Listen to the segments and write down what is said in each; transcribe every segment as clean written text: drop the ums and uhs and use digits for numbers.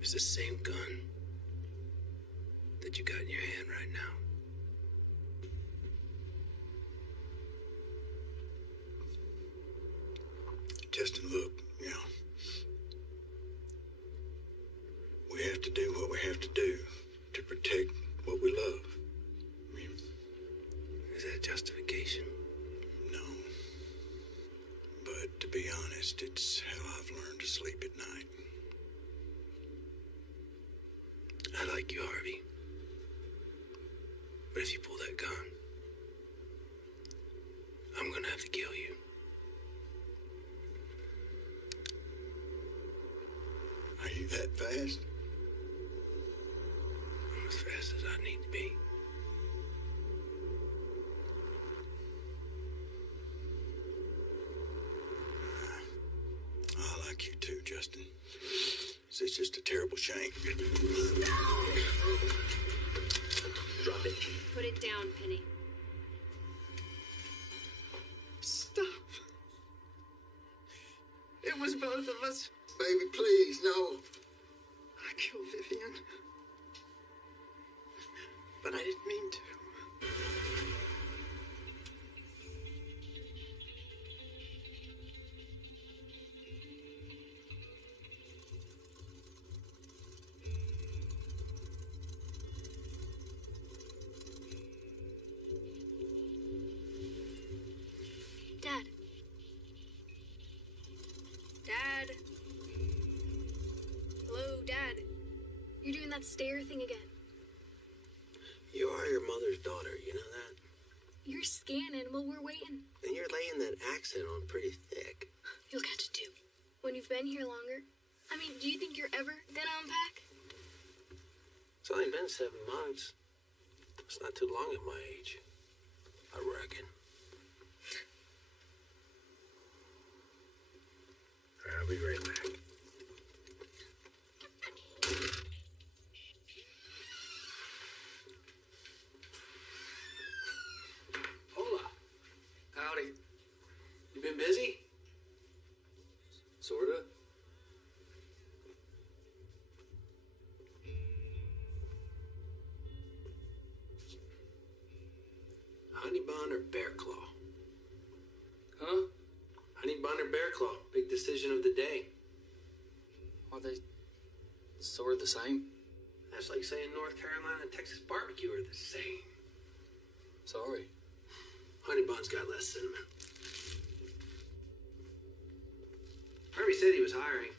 It's the same gun that you got in your hand right now. Justin, look, we have to do what we have to do to protect what we love. Is that justification? No. But to be honest, it's how I've learned to sleep at night. I like you, Harvey. But if you pull that gun, I'm gonna have to kill you. Are you that fast? I'm as fast as I need to be. I like you too, Justin. It's just a terrible shame. Drop it. Put it down, Penny. Stop. It was both of us. Baby, please, no. I killed Vivian. But I didn't mean to. Dad. Dad. Hello, Dad. You're doing that stare thing again. You are your mother's daughter, you know that? You're scanning while we're waiting. And you're laying that accent on pretty thick. You'll catch it too. When you've been here longer. I mean, do you think you're ever gonna unpack? It's only been 7 months. It's not too long at my age, I reckon. I'll be right back. Hola. Howdy. You been busy? Sorta. Honey bun or bear claw? Huh? Honey bun or bear claw? Big decision of the day. Are they sort of the same? That's like saying North Carolina and Texas barbecue are the same. Sorry. Honey bun's got less cinnamon. Harvey said he was hiring.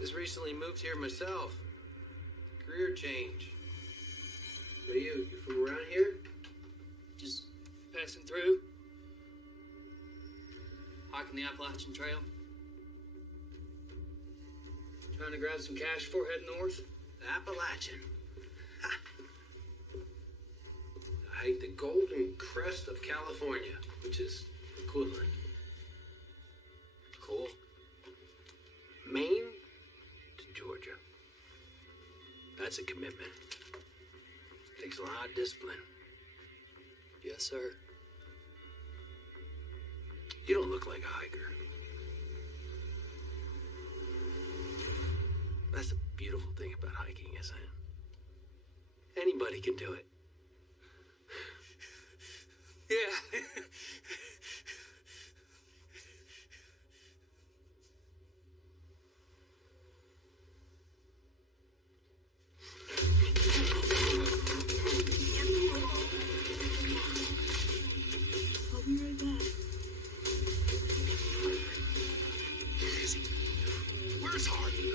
Just recently moved here myself. Career change. What are you? You from around here? Just passing through. Hiking the Appalachian Trail. Trying to grab some cash before heading north. Appalachian. Ha. I hike the Golden Crest of California, which is equivalent. Cool. Maine to Georgia. That's a commitment. Takes a lot of discipline. Yes, sir. You don't look like a hiker. That's the beautiful thing about hiking, isn't it? Anybody can do it. Yeah. I'll be right back. Where is he? Where's Harvey?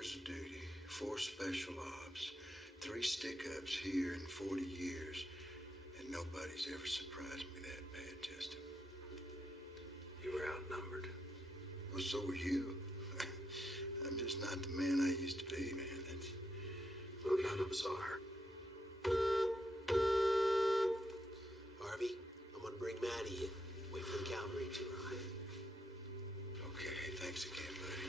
tours of duty, 4 special ops, 3 stick-ups here in 40 years, and nobody's ever surprised me that bad, Justin. You were outnumbered. Well, so were you. I'm just not the man I used to be, man. Well, none of us are. Harvey, I'm gonna bring Maddie in. Wait for the cavalry to arrive. Okay, thanks again, buddy.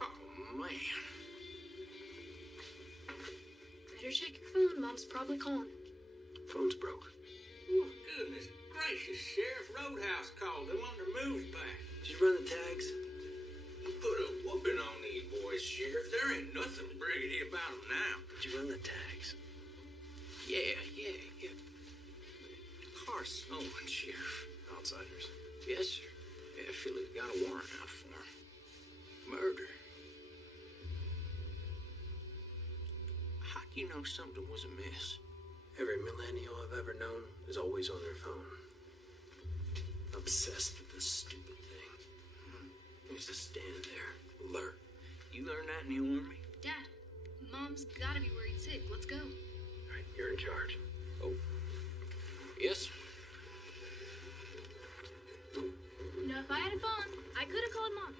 Oh, man. Better check your phone. Mom's probably calling. Phone's broke. Oh, goodness gracious, Sheriff. Roadhouse called. They want their moves back. Did you run the tags? Put a whooping on these boys, Sheriff. There ain't nothing briggedy about them now. Did you run the tags? Yeah. The car's stolen, Sheriff. Outsiders. Yes, sir. Yeah, Philly's got a warrant out for him. Murder. How do you know something was amiss? Every millennial I've ever known is always on their phone. Obsessed with this stupid thing. Used to stand there, alert. You learned that in the Army? Dad, Mom's gotta be worried sick. Let's go. All right, you're in charge. Oh. Yes, sir. You know, if I had a phone, I could have called Mom.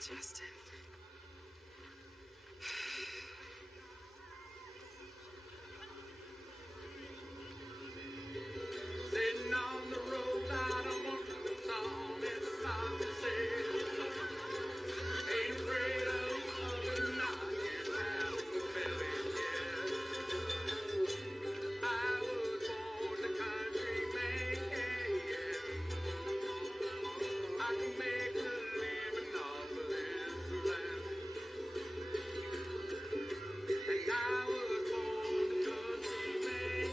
Justin. Sitting on the road, I don't want the song. It's a song that says, ain't afraid of other knocking out the belly, yeah. I was born a country man. I can make a living off of this land. And I was born a country man.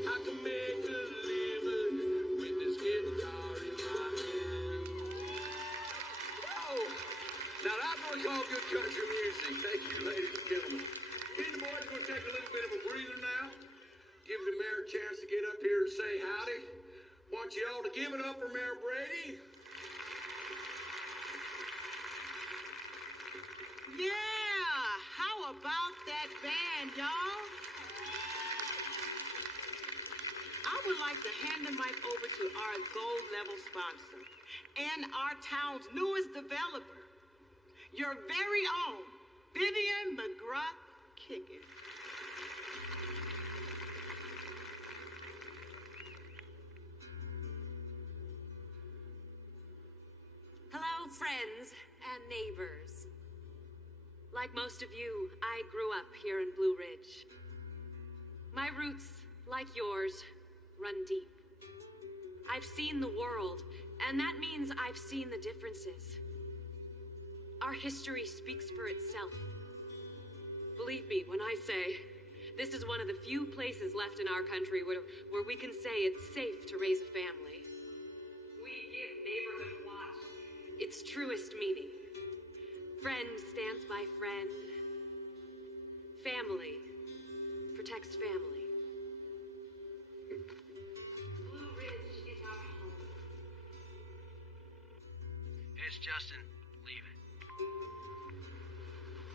I can make a living with this guitar in my hand. Oh, now that's what we call good country music. Thank you, ladies and gentlemen. Kenny boys, going to take a little bit of a breather now. Give the mayor a chance to get up here and say howdy. Want you all to give it up for Mayor Brady. Yeah, how about that band, y'all? I would like to hand the mic over to our gold level sponsor and our town's newest developer, your very own Vivian McGruff Kickett. Hello, friends and neighbors. Like most of you, I grew up here in Blue Ridge. My roots, like yours, run deep. I've seen the world, and that means I've seen the differences. Our history speaks for itself. Believe me when I say, this is one of the few places left in our country where we can say it's safe to raise a family. We give neighborhood watch its truest meaning. Friend stands by friend. Family protects family. Blue Ridge is our home. It's Justin. Leave it.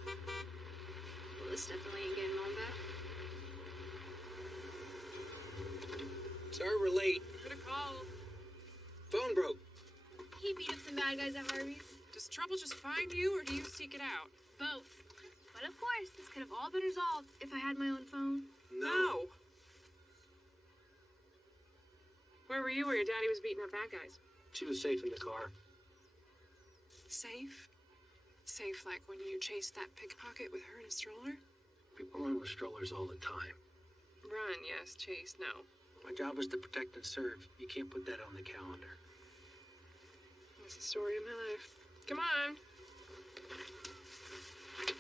Well, this definitely ain't getting Mom back. Sorry we're late. Could have called. Phone broke. He beat up some bad guys at Harvey's. Does trouble just find you, or do you seek it out? Both. But of course, this could have all been resolved if I had my own phone. No. Where were you where your daddy was beating up bad guys? She was safe in the car. Safe? Safe like when you chased that pickpocket with her in a stroller? People run with strollers all the time. Run, yes. Chase, no. My job is to protect and serve. You can't put that on the calendar. That's the story of my life. Come on.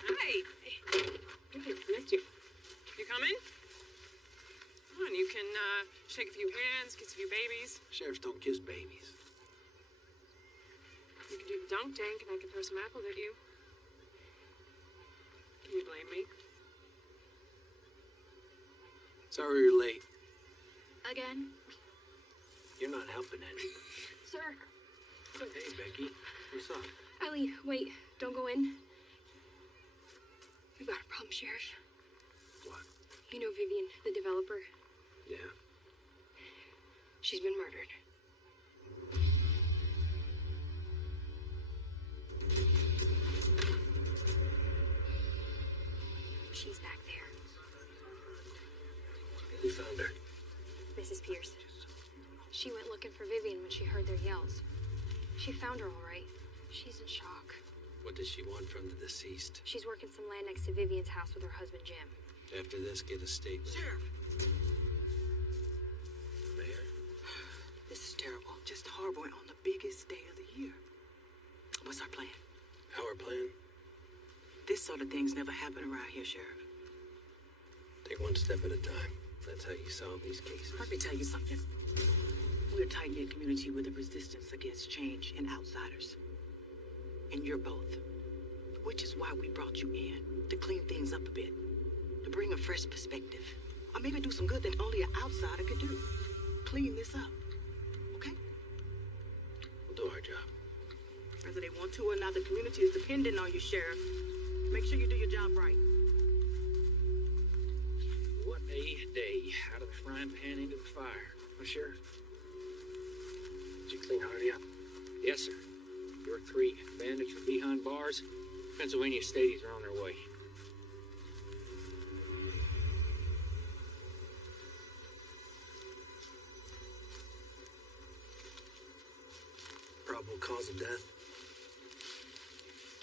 Hi. Hey, missed you. You coming? Come on, you can shake a few hands, kiss a few babies. Sheriffs don't kiss babies. dunk tank and I can throw some apples at you. Can you blame me? Sorry you're late. Again? You're not helping any. Sir. Hey, Becky. What's up? Ellie, wait. Don't go in. We've got a problem, Sheriff. What? You know Vivian, the developer? Yeah. She's been murdered. She's back there. Who found her? Mrs. Pierce. She went looking for Vivian when she heard their yells. She found her all right. She's in shock. What does she want from the deceased? She's working some land next to Vivian's house with her husband, Jim. After this, get a statement. Sheriff, Mayor? this is terrible. Just harboring on the biggest day of the year. What's our plan? Our plan? This sort of things never happen around here, Sheriff. Take one step at a time. That's how you solve these cases. Let me tell you something. We're a tight-knit community with a resistance against change and outsiders. And you're both. Which is why we brought you in, to clean things up a bit. To bring a fresh perspective. Or maybe do some good that only an outsider could do. Clean this up. Okay? We'll do our job. Whether they want to or not, the community is dependent on you, Sheriff. Make sure you do your job right. What a day. Out of the frying pan into the fire. Well, Sheriff, did you clean Hardy up? Yes, sir. Your 3 bandits are behind bars. Pennsylvania Stadies are on their way. Probable cause of death?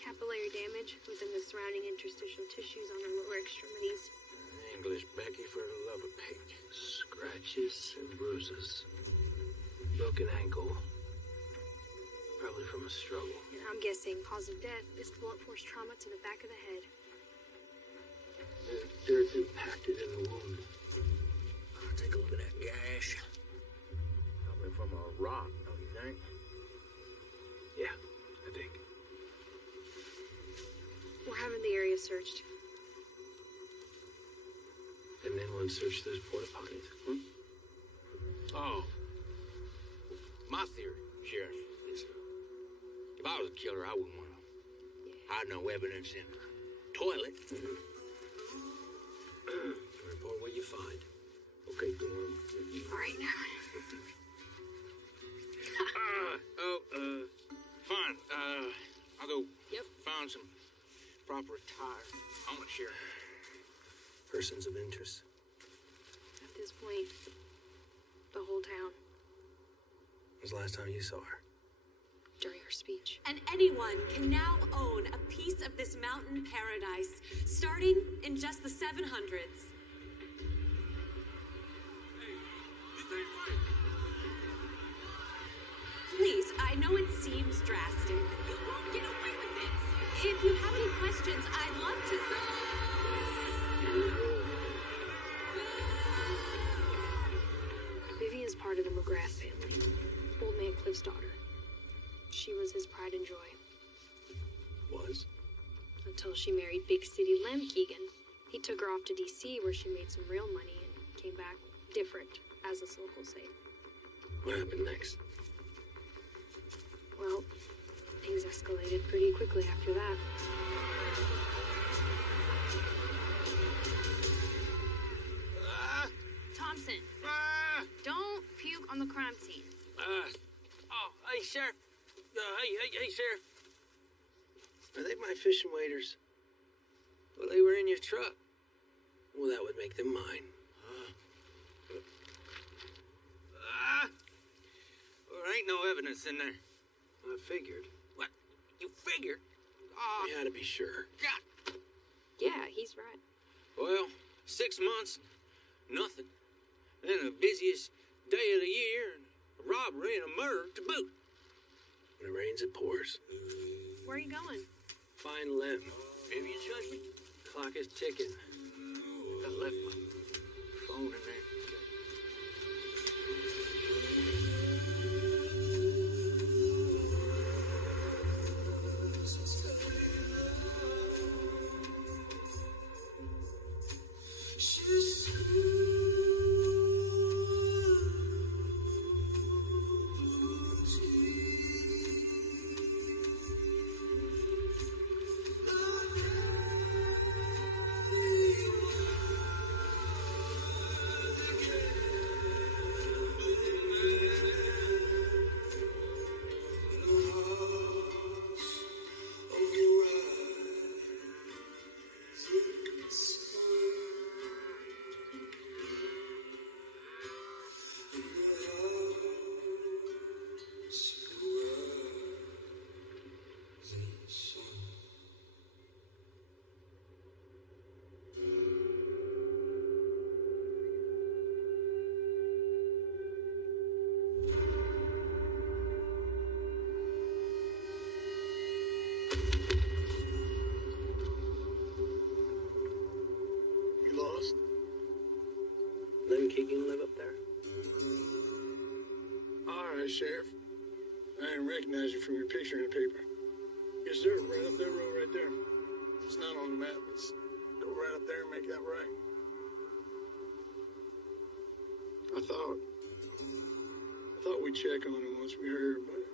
Capillary damage within the surrounding interstitial tissues on her lower extremities. English, Becky, for the love of pig. Scratches and bruises. Broken ankle. Probably from a struggle. And I'm guessing cause of death is blunt force trauma to the back of the head. Dirt impacted in the wound. Take a look at that gash. Probably from a rock, don't you think? Yeah, I think. We're having the area searched. And then we'll search those porta potties. Oh. My theory, Sheriff, is if I was a killer, I wouldn't want to hide no evidence in the toilet. Report what you find. Okay, go on. All right, now. Fine. I'll go find some proper attire on it, Sheriff. Persons of interest. At this point, the whole town. When's the last time you saw her? During her speech. And anyone can now own a piece of this mountain paradise, starting in just the 700s. Please, I know it seems drastic. You won't get away with it. If you have any questions, I'd love to. Vivian's part of the McGrath family. Old man Cliff's daughter. She was his pride and joy. Was? Until she married big city Lem Keegan. He took her off to D.C. where she made some real money and came back different, as us locals say. What happened next? Well, things escalated pretty quickly after that. Thompson, don't puke on the crime scene. Hey, Sheriff. Hey, Sheriff. Are they my fishing waders? Well, they were in your truck. Well, that would make them mine. There ain't no evidence in there. I figured. What? You figured? We had to be sure. God. Yeah, he's right. Well, 6 months, nothing. Then the busiest day of the year, and a robbery and a murder to boot. When it rains, it pours. Where are you going? Find Lem. Vivian's husband? Clock is ticking. I left my phone in there. Lem Keegan live up there? All right, Sheriff. I didn't recognize you from your picture in the paper. Yes, sir. Right up that road right there. It's not on the map. It's go right up there and make that right. I thought we'd check on him once we heard, but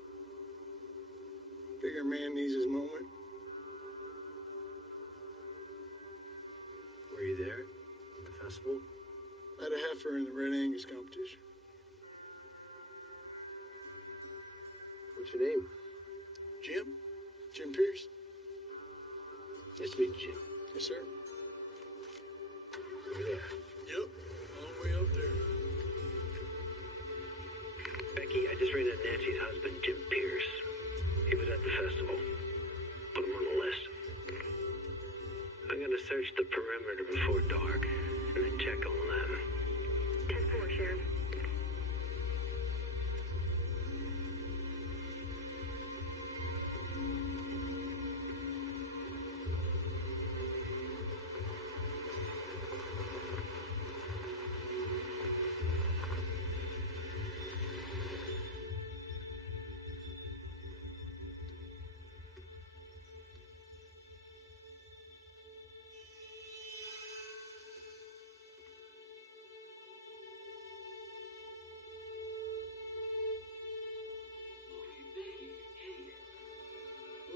figure a man needs his moment. Were you there at the festival? I had a heifer in the Red Angus competition. What's your name? Jim Pierce. Nice to meet you, Jim. Yes, sir. You're there. Yep, long way up there. Becky, I just ran into Nancy's husband, Jim Pierce. He was at the festival. Put him on the list. I'm gonna search the perimeter before dark, and then check on them. 10-4, Sheriff.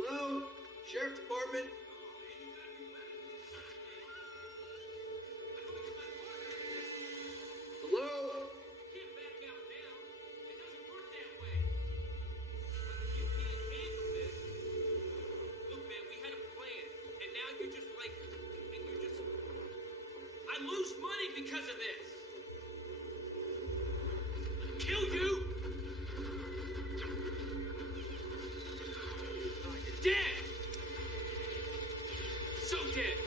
Hello? Sheriff Department? Hello? I lose money because of this. Kill you. You're dead. So dead.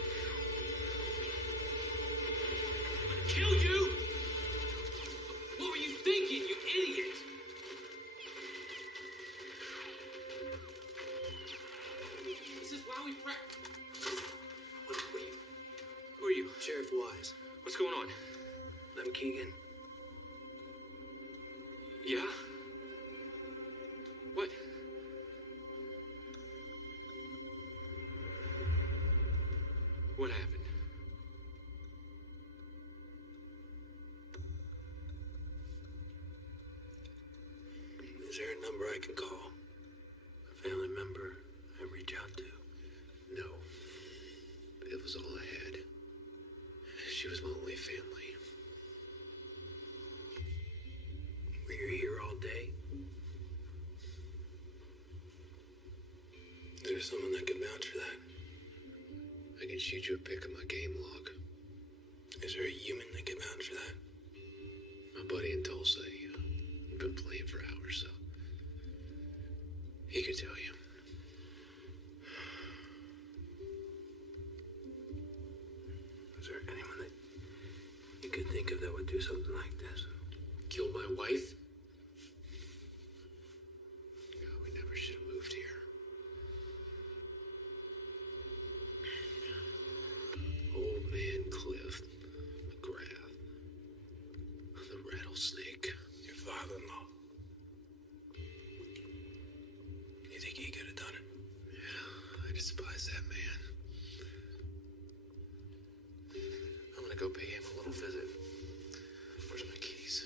Kill you. What were you thinking, you idiot? This is why we practice. Who are you? Sheriff Wise. What's going on? Lem Keegan. Yeah? What? What happened? Is there a number I can call? A family member I reach out to? No. It was all I had. She was my only family. Were you here all day? Is there someone that could vouch for that? I can shoot you a pic of my game log. Is there a human that could vouch for that? My buddy in Tulsa, he's been playing for hours, so he could tell you. Is there anyone that you could think of that would do something like this? Kill my wife? No, we never should have moved here. Old man Cliff McGrath. The rattlesnake. Your father-in-law. You think he could have done it? Yeah, I despise that man. I'm gonna go pay him a little visit. Where's my keys?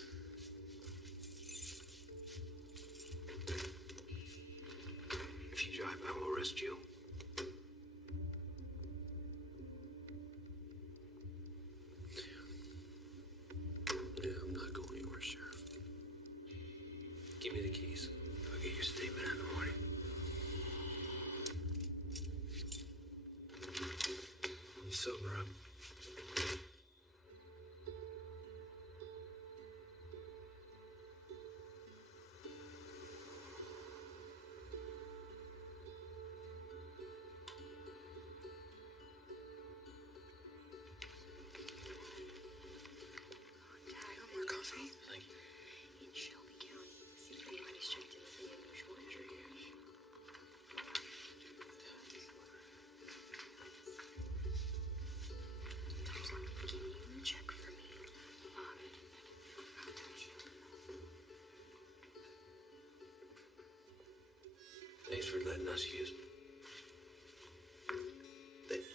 for letting us use.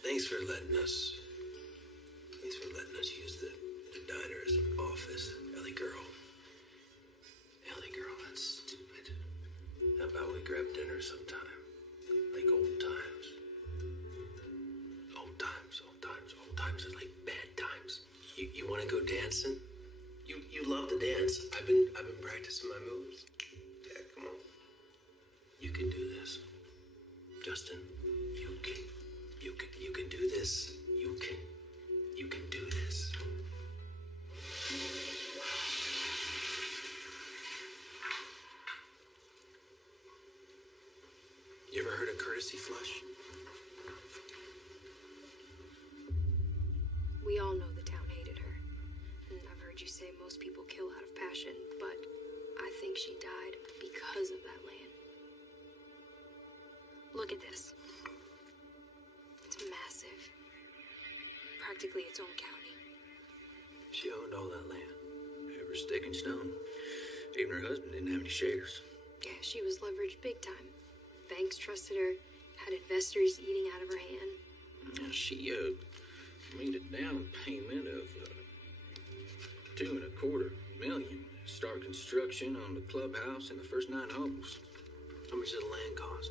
Thanks for letting us. Thanks for letting us use the diner as an office, Ellie girl. Ellie girl, that's stupid. How about we grab dinner sometime? Like old times. Old times, old times, old times is like bad times. You want to go dancing? You love to dance. I've been practicing my moves. Yeah, come on. You can do this, Justin. You can do this. You can do this. You ever heard of courtesy flush? We all know the town hated her. And I've heard you say most people kill out of passion, but I think she died because of that land. Look at this. It's massive. Practically its own county. She owned all that land. Every stick and stone. Even her husband didn't have any shaders. Yeah, she was leveraged big time. Banks trusted her, had investors eating out of her hand. Now, she made a down payment of $2.25 million to start construction on the clubhouse and the first 9 homes. How much did the land cost?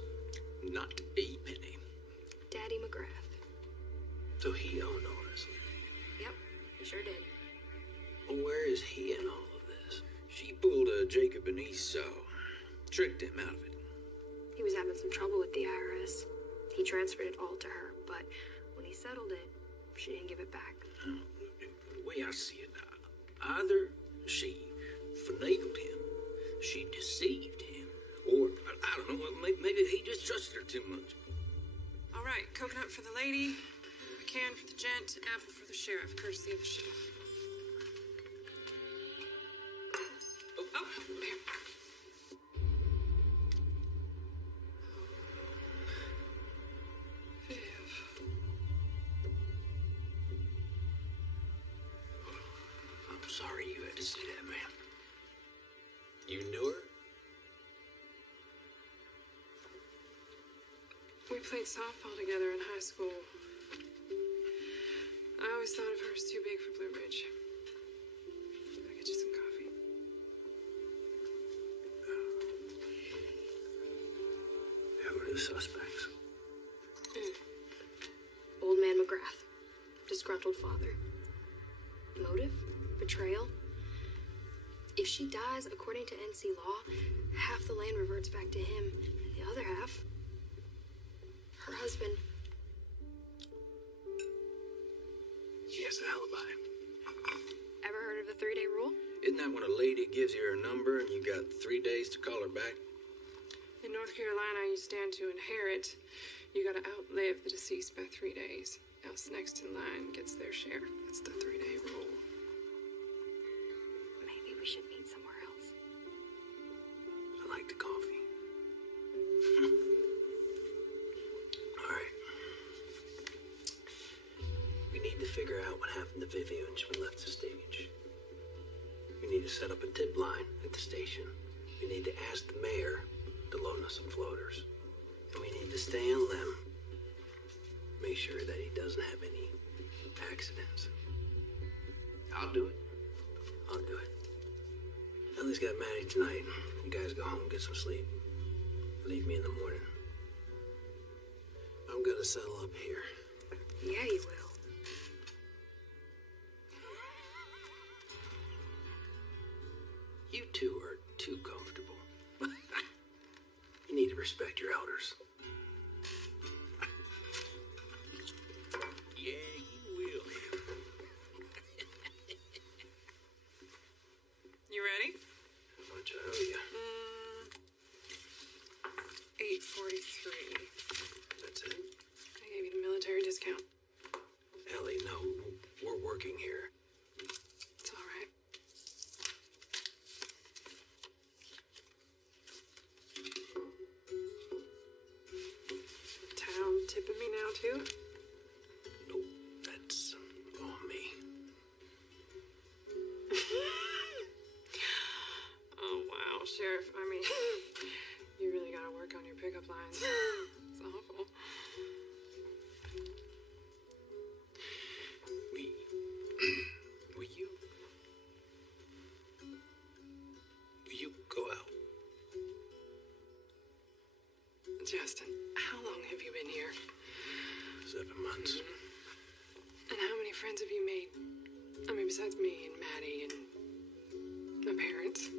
Not a penny. Daddy McGrath. So he owned all this land. Yep, he sure did. Well, where is he in all of this? She pulled a Jacob and Esau. Tricked him out of it. He was having some trouble with the IRS. He transferred it all to her, but when he settled it, she didn't give it back. The way I see it, either she finagled him, she deceived him, or, I don't know, maybe he just trusted her too much. All right, coconut for the lady, a can for the gent, apple for the sheriff, courtesy of the sheriff. Oh, here. I'm sorry you had to say that, man. You knew her? We played softball together in high school. I always thought of her as too big for Blue Ridge. I'll get you some coffee. Who are the suspects? Old man McGrath. Disgruntled father. Motive? Betrayal? If she dies, according to NC law, half the land reverts back to him, and the other half, her husband. She has an alibi. Ever heard of the 3-day rule? Isn't that when a lady gives you her number and you got 3 days to call her back? In North Carolina, you stand to inherit. You gotta outlive the deceased by 3 days. Else next in line gets their share. That's the 3-day rule. Maybe we should meet somewhere else. I like the coffee. All right. We need to figure out what happened to Vivian when she left the stage. We need to set up a tip line at the station. We need to ask the mayor to loan us some floaters. And we need to stay on them. Make sure that he doesn't have any accidents. I'll do it. I'll do it. Ellie's got Maddie tonight. You guys go home, get some sleep. Leave me in the morning. I'm gonna settle up here. Yeah, you will. You two are too comfortable. You need to respect your elders. Yeah, you will. You ready? How much I owe you? 843. That's it? I gave you the military discount. Ellie, no. We're working here. It's all right. Town tipping me now, too? Nope, that's on me. Oh, wow, Sheriff. I mean, you really gotta work on your pickup lines. 7 months. And how many friends have you made? I mean, besides me and Maddie and my parents.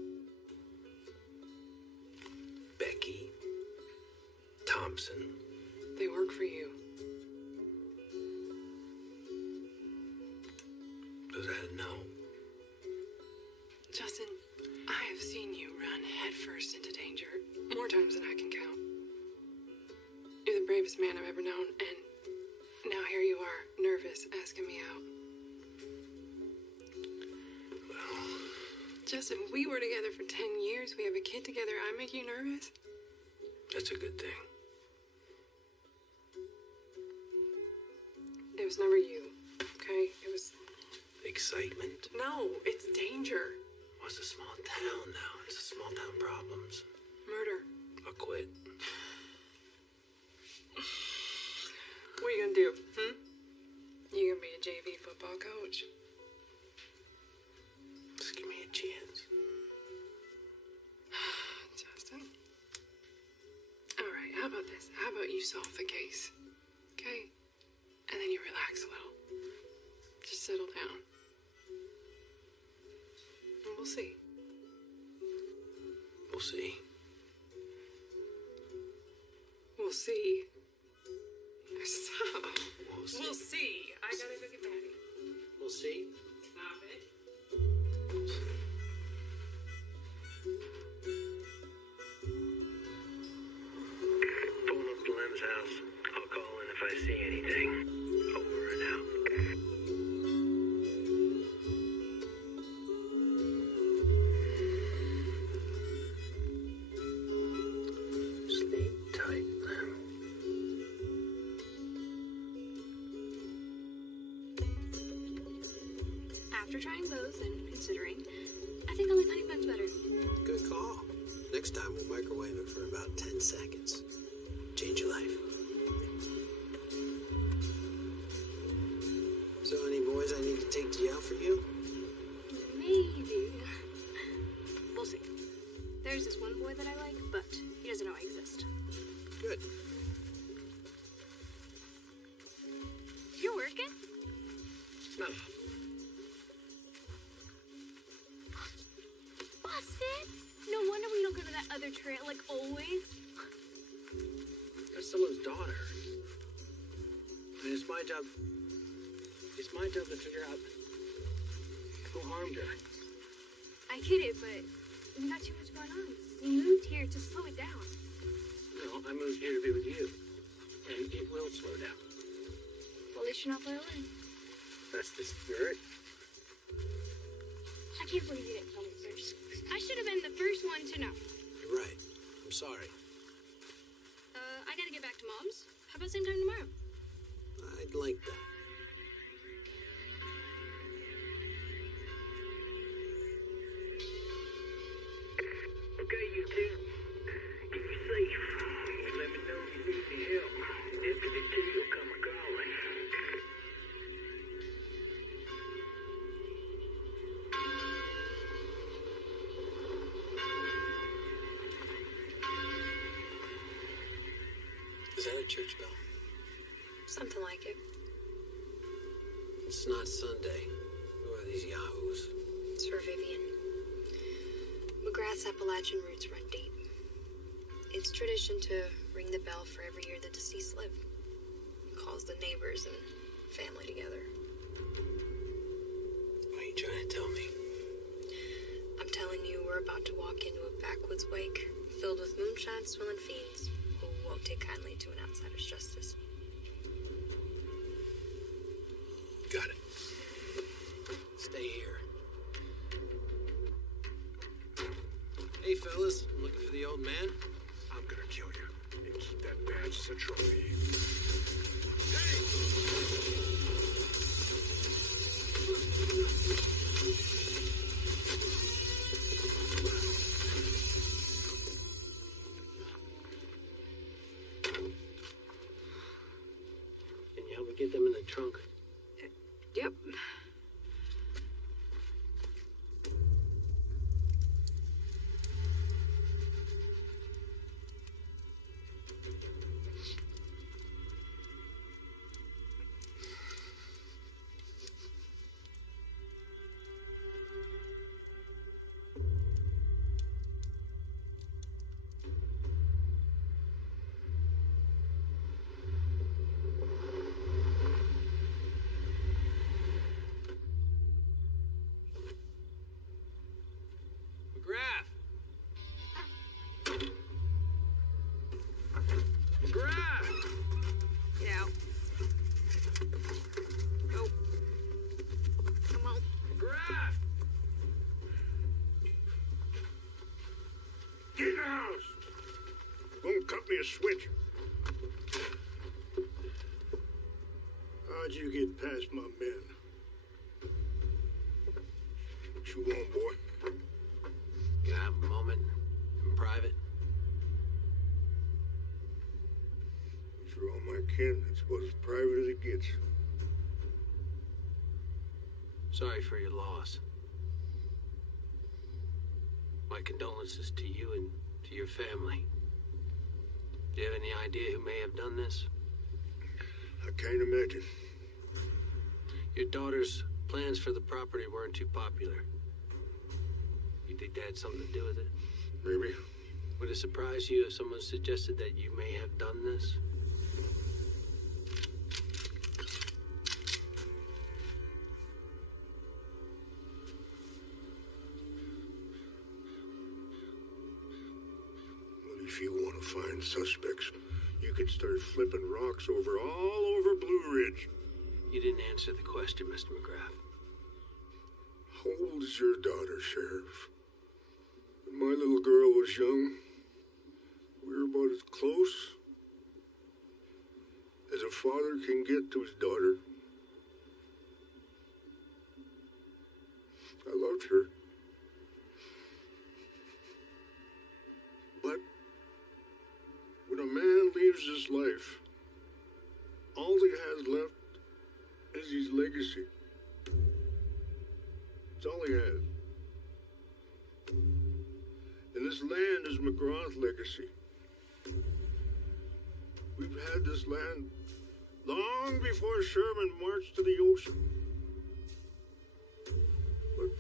Becky, Thompson. They work for you. Was that a no? Justin, I have seen you run headfirst into danger more times than I can count. You're the bravest man I've ever known, and now here you are, nervous, asking me out. Well, Justin, we were together for 10 years. We have a kid together. I make you nervous? that's a good thing. It was never you, okay? It was... Excitement. No, it's danger. Well, it's a small town now. It's a small town problems. Murder. I'll quit. What are you gonna do, You gonna be a JV football coach? Just give me a chance. Justin. All right, how about this? How about you solve the case, okay? And then you relax a little. Just settle down. And we'll see. We'll see. We'll see. Stop. We'll see. We'll see. I gotta go get Maddie. We'll see. Stop it. Pulling up to Lem's house. I'll call in if I see anything. Over and out. Sleep tight, Lem. After trying both and considering, I think I like honey buns better. Good call. Next time we'll microwave it for about 10 seconds. Change your life. So, any boys I need to take to yell for you? Maybe. We'll see. There's this one boy that I like, but he doesn't know I exist. Good. You're working? No. Busted! No wonder we don't go to that other trail like always. That's someone's daughter. And it's my job. It's my job to figure out who harmed her. I get it, but we got too much going on. We moved here to slow it down. No, I moved here to be with you. And it will slow down. Well, at least you're not far away. That's the spirit. I can't believe you didn't tell me first. I should have been the first one to know. You're right. I'm sorry. I gotta get back to Mom's. How about same time tomorrow? I'd like that. Okay, you two. Keep you safe. Let me know if you need any help. Deputy T will come a-calling. Is that a church bell? Something like it. It's not Sunday. Who are these yahoos? It's for Vivian. McGrath's Appalachian roots run deep. It's tradition to ring the bell for every year the deceased live. It calls the neighbors and family together. What are you trying to tell me? I'm telling you, we're about to walk into a backwoods wake filled with moonshine-swilling fiends who won't take kindly to an outsider's justice. Got it. Stay here. Hey, fellas. I'm looking for the old man. I'm gonna kill you and keep that badge as a trophy. Can you help me get them in the trunk? Yep. cut me a switch. How'd you get past my men? What you want, boy? Can I have a moment in private? You're all my kin. That's about as private as it gets. Sorry for your loss. My condolences to you and to your family. Do you have any idea who may have done this? I can't imagine. Your daughter's plans for the property weren't too popular. You think that had something to do with it? Maybe. Would it surprise you if someone suggested that you may have done this? Well, if you want to find suspects, you could start flipping rocks all over Blue Ridge. You didn't answer the question, Mr. McGrath. How old is your daughter, Sheriff? When my little girl was young, we were about as close as a father can get to his daughter. I loved her. But when a man leaves this life, all he has left is his legacy. It's all he has. And this land is McGraw's legacy. We've had this land long before Sherman marched to the ocean. But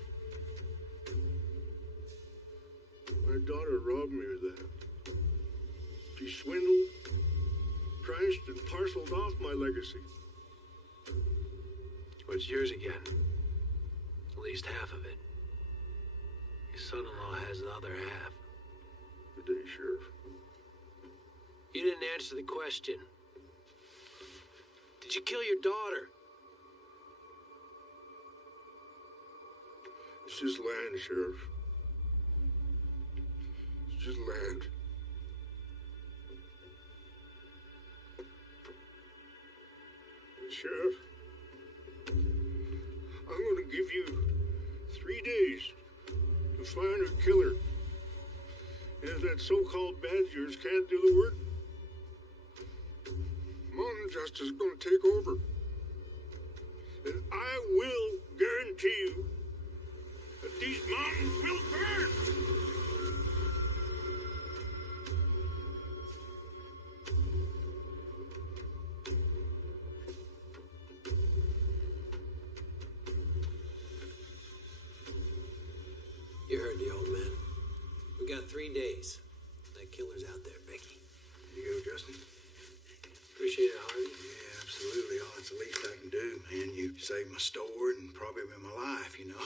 my daughter robbed me of that. She swindled, priced, and parceled off my legacy. What's yours again? At least half of it. Your son-in-law has the other half. Good day, Sheriff. You didn't answer the question. Did you kill your daughter? It's just land, Sheriff. It's just land. Sheriff, I'm going to give you 3 days to find her killer. And if that so-called bad of yours can't do the work, Mountain Justice is going to take over. And I will guarantee you that these mountains will burn. You heard the old man. We got 3 days. That killer's out there, Becky. Here you go, Justin. Appreciate it, Harvey. Yeah, absolutely. Oh, it's the least I can do, man. You saved my store and probably my life, you know.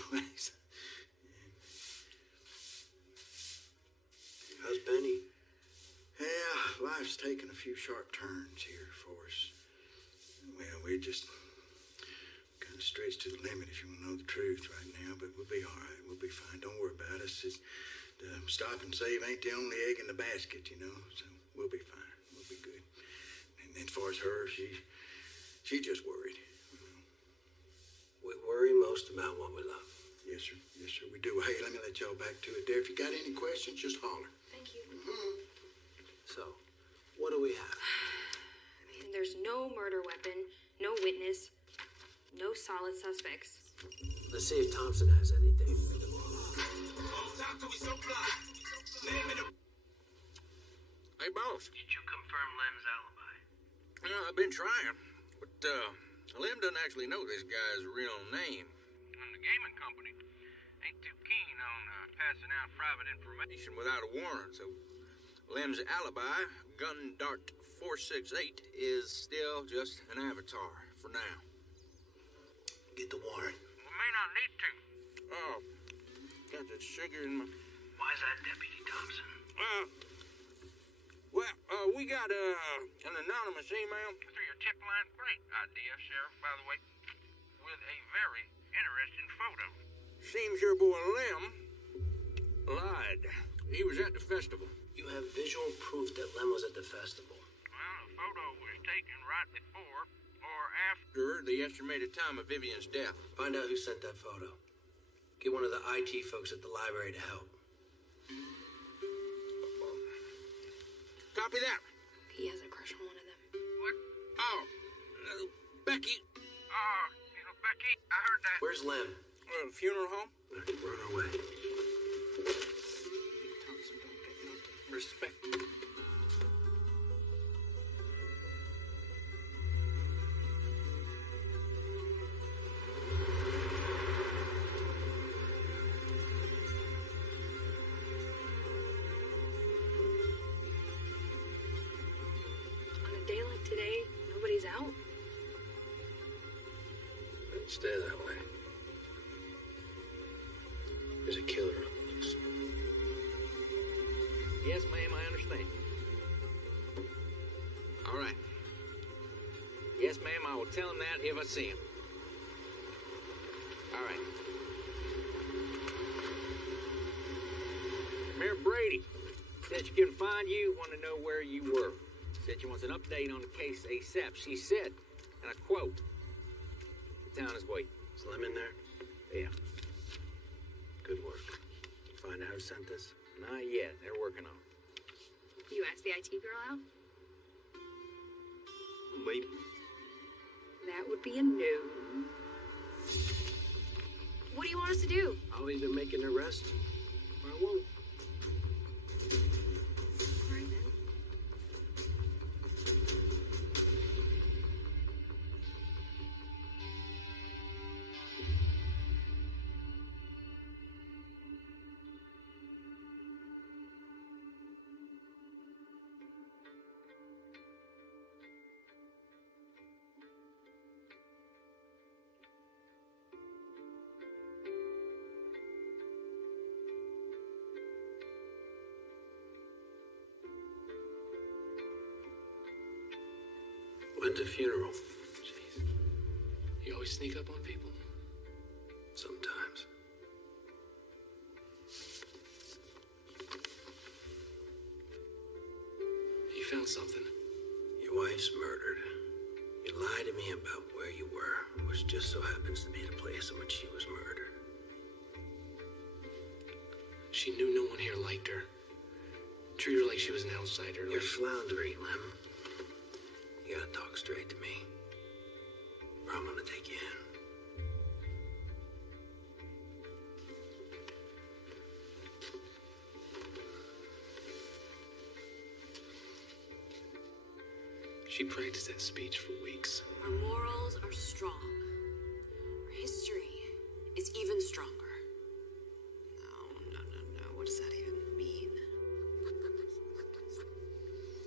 How's Benny? Yeah, life's taken a few sharp turns here for us. Well, we're just kind of stretched to the limit, if you want to know the truth right now, but we'll be all right. We'll be fine. Don't worry about us. It's, stop and save ain't the only egg in the basket, you know, so we'll be fine. We'll be good. And as far as her, she just worried. You know. We worry most about what we love. Yes, sir. Yes, sir. We do. Hey, let me let y'all back to it there. If you got any questions, just holler. Thank you. So, what do we have? I mean, there's no murder weapon, no witness, no solid suspects. Let's see if Thompson has anything. Hey, boss. Did you confirm Lem's alibi? I've been trying, but Lem doesn't actually know this guy's real name. And the gaming company ain't too keen on passing out private information. Without a warrant, so Lem's alibi, Gun Dart 468, is still just an avatar for now. Get the warrant. We may not need to. Oh, got that sugar in my... Why's that, Deputy Thompson? We got an anonymous email. Through your tip line? Great idea, Sheriff, by the way. With a very interesting photo. Seems your boy Lem lied He was at the festival. You have visual proof that Lem was at the festival. Well, the photo was taken right before or after the estimated time of Vivian's death. Find out who sent that photo. Get one of the IT folks at the library to help. Copy that. He has a crush on one of them. What? Oh, Becky. Becky, I heard that. Where's Lem? Funeral home? We're on our way. Thompson don't get no respect. On a day like today, nobody's out. It'll stay that way. There's a killer on the loose. Yes, ma'am, I understand. All right. Yes, ma'am, I will tell him that if I see him. All right. Mayor Brady said she couldn't find you, want to know where you were. Said she wants an update on the case ASAP. She said, and I quote, "The town is waiting." Is Lem in there? Yeah. Good work. Find out who sent this? Not yet. They're working on it. You asked the IT girl out? Maybe. That would be a no. What do you want us to do? I'll either make an arrest or I won't. All right, then. When's the funeral? Jeez. You always sneak up on people? Sometimes. You found something. Your wife's murdered. You lied to me about where you were, which just so happens to be the place in which she was murdered. She knew no one here liked her. Treated her like she was an outsider. You're floundering, Lem. You gotta talk straight to me, or I'm gonna take you in. She practiced that speech for weeks. Our morals are strong. Our history is even stronger. No. What does that even mean?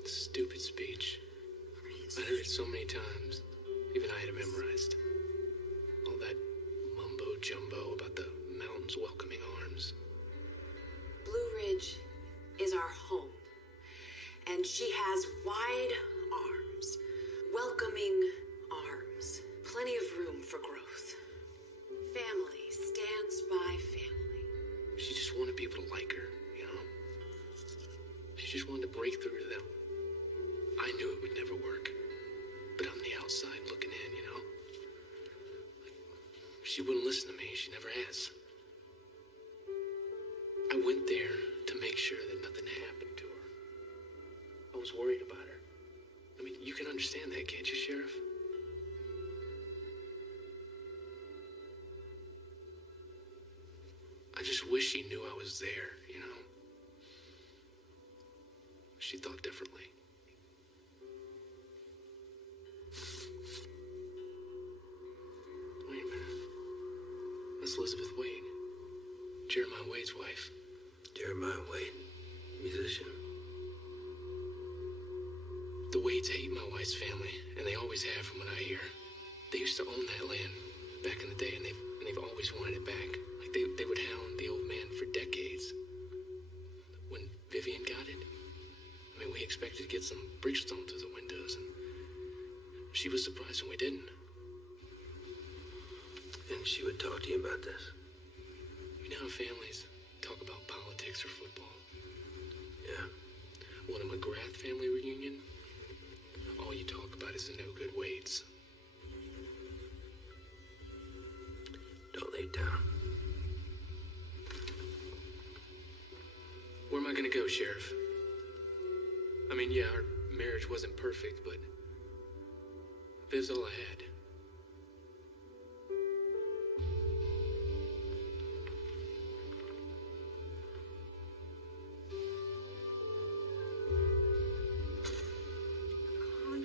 Stupid speech. I heard it so many times. Even I had it memorized. All that mumbo jumbo about the mountains welcoming arms. Blue Ridge is our home. And she has wide arms, welcoming arms, plenty of room for growth. Family stands by family. She just wanted people to like her, you know? She just wanted to break through to them. I knew it would never work. But on the outside looking in, you know? She wouldn't listen to me. She never has. I went there to make sure that nothing happened to her. I was worried about her. I mean, you can understand that, can't you, Sheriff? I just wish she knew I was there, you know? She thought differently. Wait a minute. That's Elizabeth Wade. Jeremiah Wade's wife. Jeremiah Wade, musician. The Wades hate my wife's family, and they always have from what I hear. They used to own that land back in the day, and they've always wanted it back. Like they would hound the old man for decades. When Vivian got it, I mean, we expected to get some Bridgestone through the windows, and she was surprised when we didn't. And she would talk to you about this? You know how families talk about politics or football? McGrath family reunion, all you talk about is the no-good Wades. Don't lay down. Where am I gonna go, Sheriff? I mean, yeah, our marriage wasn't perfect, but Viv's all I had.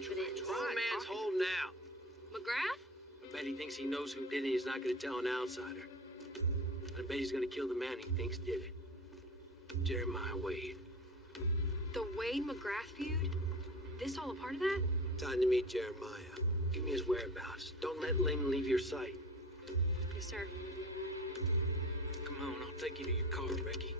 Confidence. Poor man's holding out. McGrath? I bet he thinks he knows who did it. He's not going to tell an outsider. I bet he's going to kill the man he thinks did it. Jeremiah Wade. The Wade McGrath feud? This all a part of that? Time to meet Jeremiah. Give me his whereabouts. Don't let Lehman leave your sight. Yes, sir. Come on, I'll take you to your car, Becky.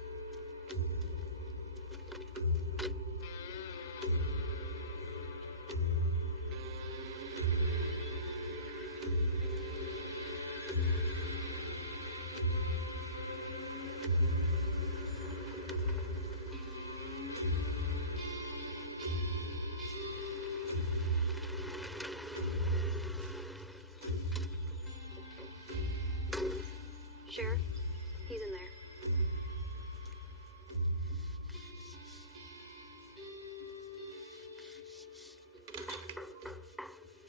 Sheriff, he's in there.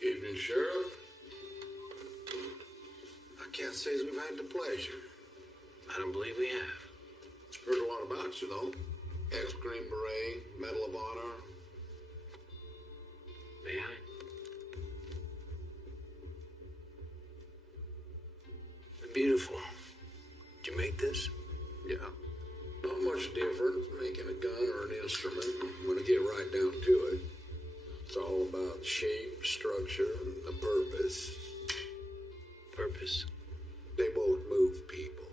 Evening, Sheriff. I can't say as we've had the pleasure. I don't believe we have. Heard a lot about you, though. Ex-Green Beret, Medal of Honor. May I? Beautiful. Did you make this? Yeah. Not much different from making a gun or an instrument when I get right down to it. It's all about shape, structure, and the purpose. Purpose? They both move people.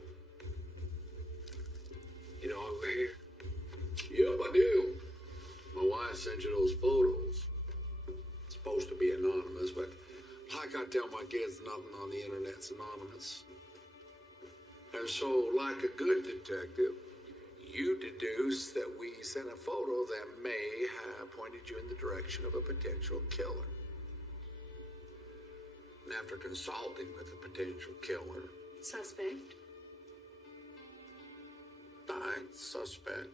You know why we're here? Yep, I do. My wife sent you those photos. It's supposed to be anonymous, but like I tell my kids, nothing on the internet's anonymous. And so, like a good detective, you deduce that we sent a photo that may have pointed you in the direction of a potential killer. And after consulting with the potential killer, Suspect? suspect,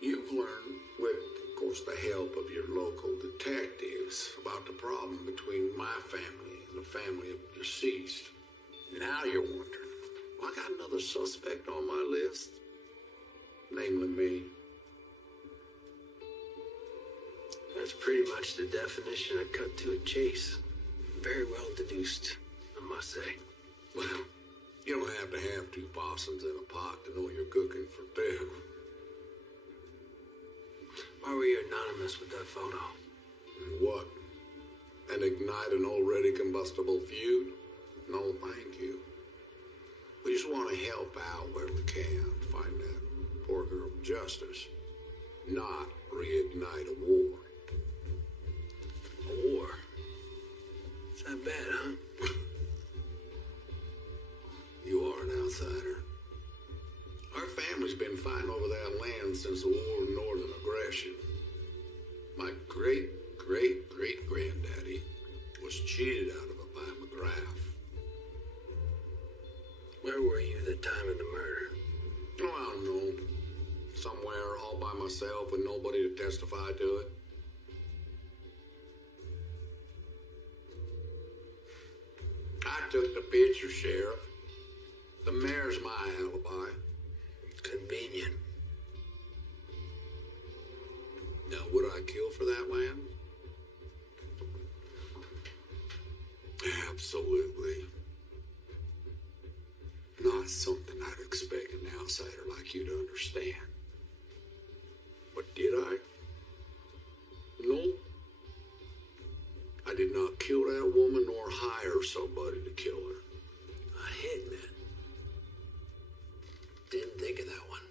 you've learned, with, of course, the help of your local detectives, about the problem between my family and the family of the deceased. Now you're wondering, well, I got another suspect on my list, namely me. That's pretty much the definition of cut to a chase. Very well deduced, I must say. Well, you don't have to have two possums in a pot to know you're cooking for two. Why were you anonymous with that photo? What? And ignite an already combustible feud? No, thank you. We just want to help out where we can, find that poor girl justice, not reignite a war. A war? It's that bad, huh? You are an outsider. Our family's been fighting over that land since the War of Northern Aggression. My great-great-great-granddaddy was cheated out of it by McGrath. Where were you at the time of the murder? Oh, I don't know. Somewhere all by myself with nobody to testify to it. I took the picture, Sheriff. The mayor's my alibi. Convenient. Now, would I kill for that land? Absolutely. Not something I'd expect an outsider like you to understand. But did I? No. I did not kill that woman nor hire somebody to kill her. A hitman. Didn't think of that one.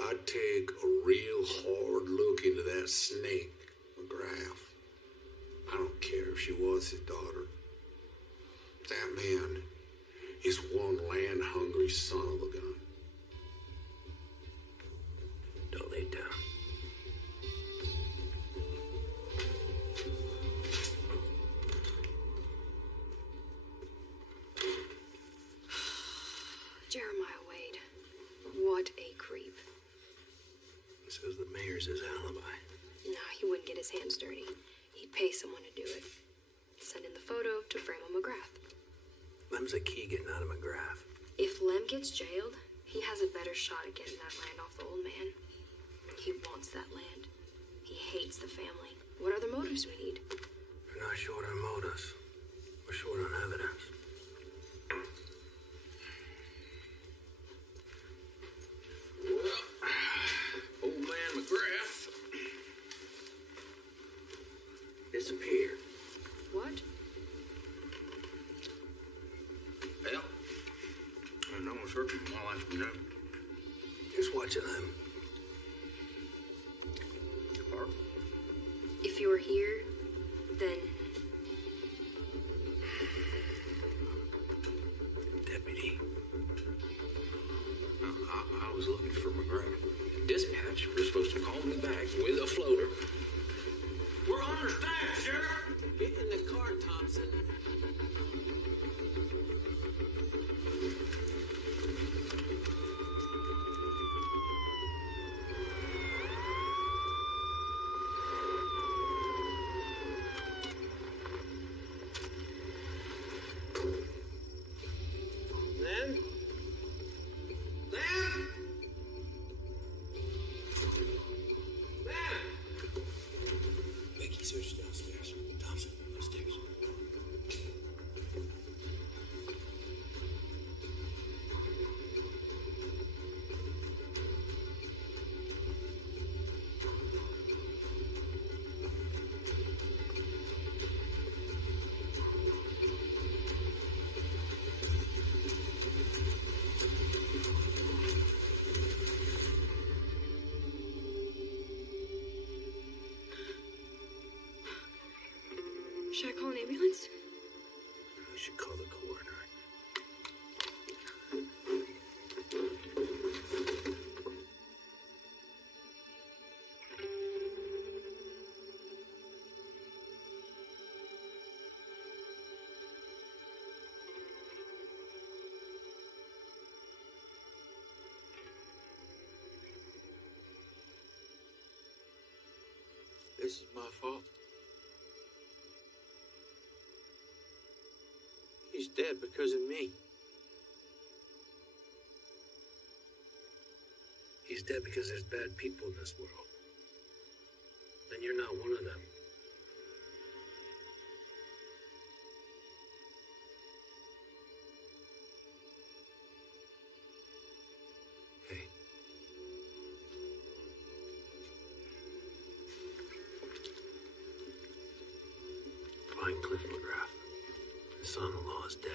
I'd take a real hard look into that snake, McGrath. I don't care if she was his daughter. That man is one land-hungry son of a gun. Jeremiah Wade. What a creep. Says the mayor's his alibi. Nah, he wouldn't get his hands dirty. He'd pay someone to do it. Send in the photo to Framo McGrath. Lem's a key getting out of McGrath. If Lem gets jailed, he has a better shot at getting that land off the old man. He wants that land. He hates the family. What other motives we need? We're not short on motives. We're short on evidence. Well, old man McGrath disappeared. What? Well, I've known searching for my life, you know. Just watching them. Or If you were here, then Deputy. I was looking for McGrath. Dispatch was supposed to call me back with a floater. We're understaffed, Sheriff. Get in the car, Thompson. Lem? Lem? Lem? Mickey, search downstairs. Thompson, upstairs. should I call an ambulance? We should call the coroner. This is my fault. He's dead because of me. He's dead because there's bad people in this world. And you're not one of them. Hey. Find Cliff McGrath. His son-in-law is dead.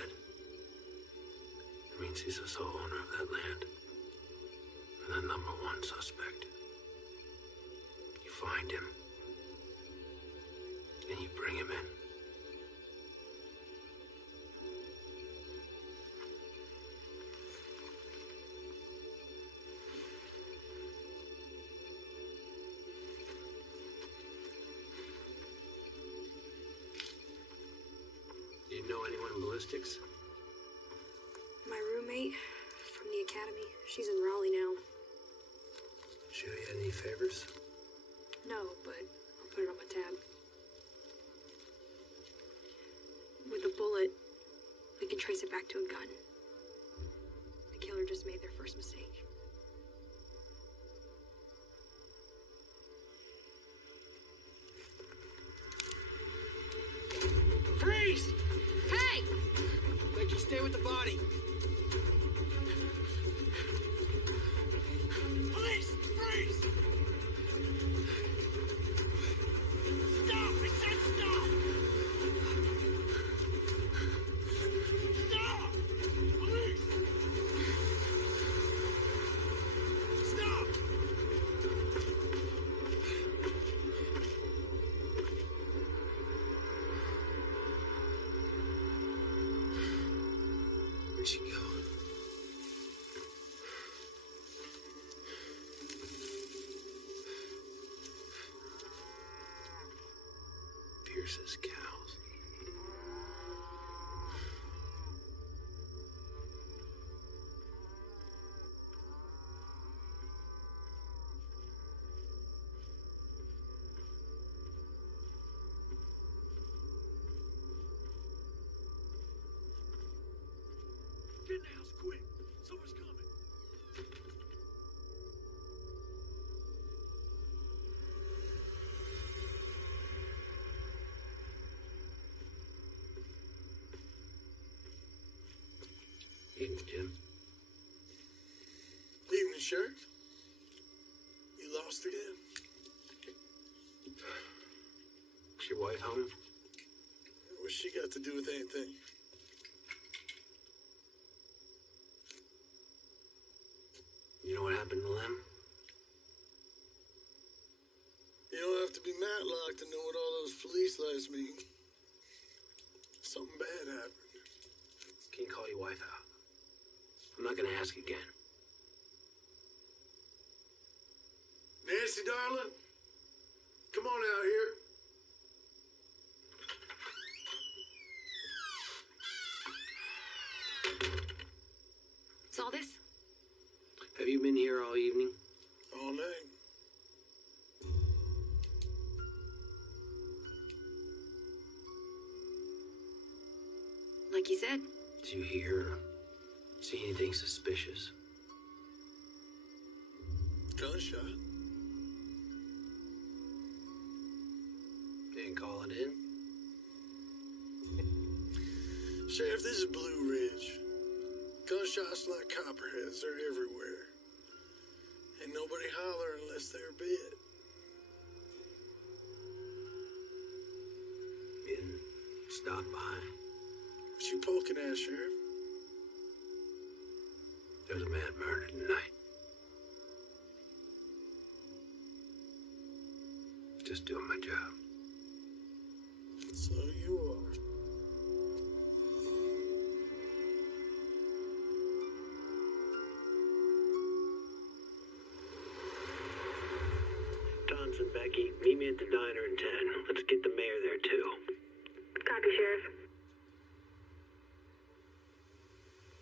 It means he's the sole owner of that land. And the number one suspect. You find him. And you bring him in. Do you know anyone in ballistics? My roommate from the academy. She's in Raleigh now. Show you any favors? No, but I'll put it on my tab. With a bullet, we can trace it back to a gun. The killer just made their first mistake. Freeze! Hey! Becky, stay with the body. Police! Freeze! Stop! I said stop! Stop! Police! Stop! Where'd she go? Pierce's cows. Evening, Jim. Evening, Sheriff. You lost again? Is your wife home? What's she got to do with anything? You know what happened to Lem? You don't have to be Matlock to know what all those police lights mean. Something bad happened. Can you call your wife out? I'm not gonna ask again. Nancy, darling, come on out here. Saw this? Have you been here all evening? All night. Like you said. Did you hear or see anything suspicious? Gunshot. Didn't call it in? Sheriff, this is Blue Ridge. Gunshots like copperheads, they're everywhere. Ain't nobody holler unless they're bit. You didn't stop by. What you poking at, Sheriff? There's a man murdered tonight. Just doing my job. So you are. Johnson, Becky, meet me at the diner in 10. Let's get the mayor there, too. Copy, Sheriff.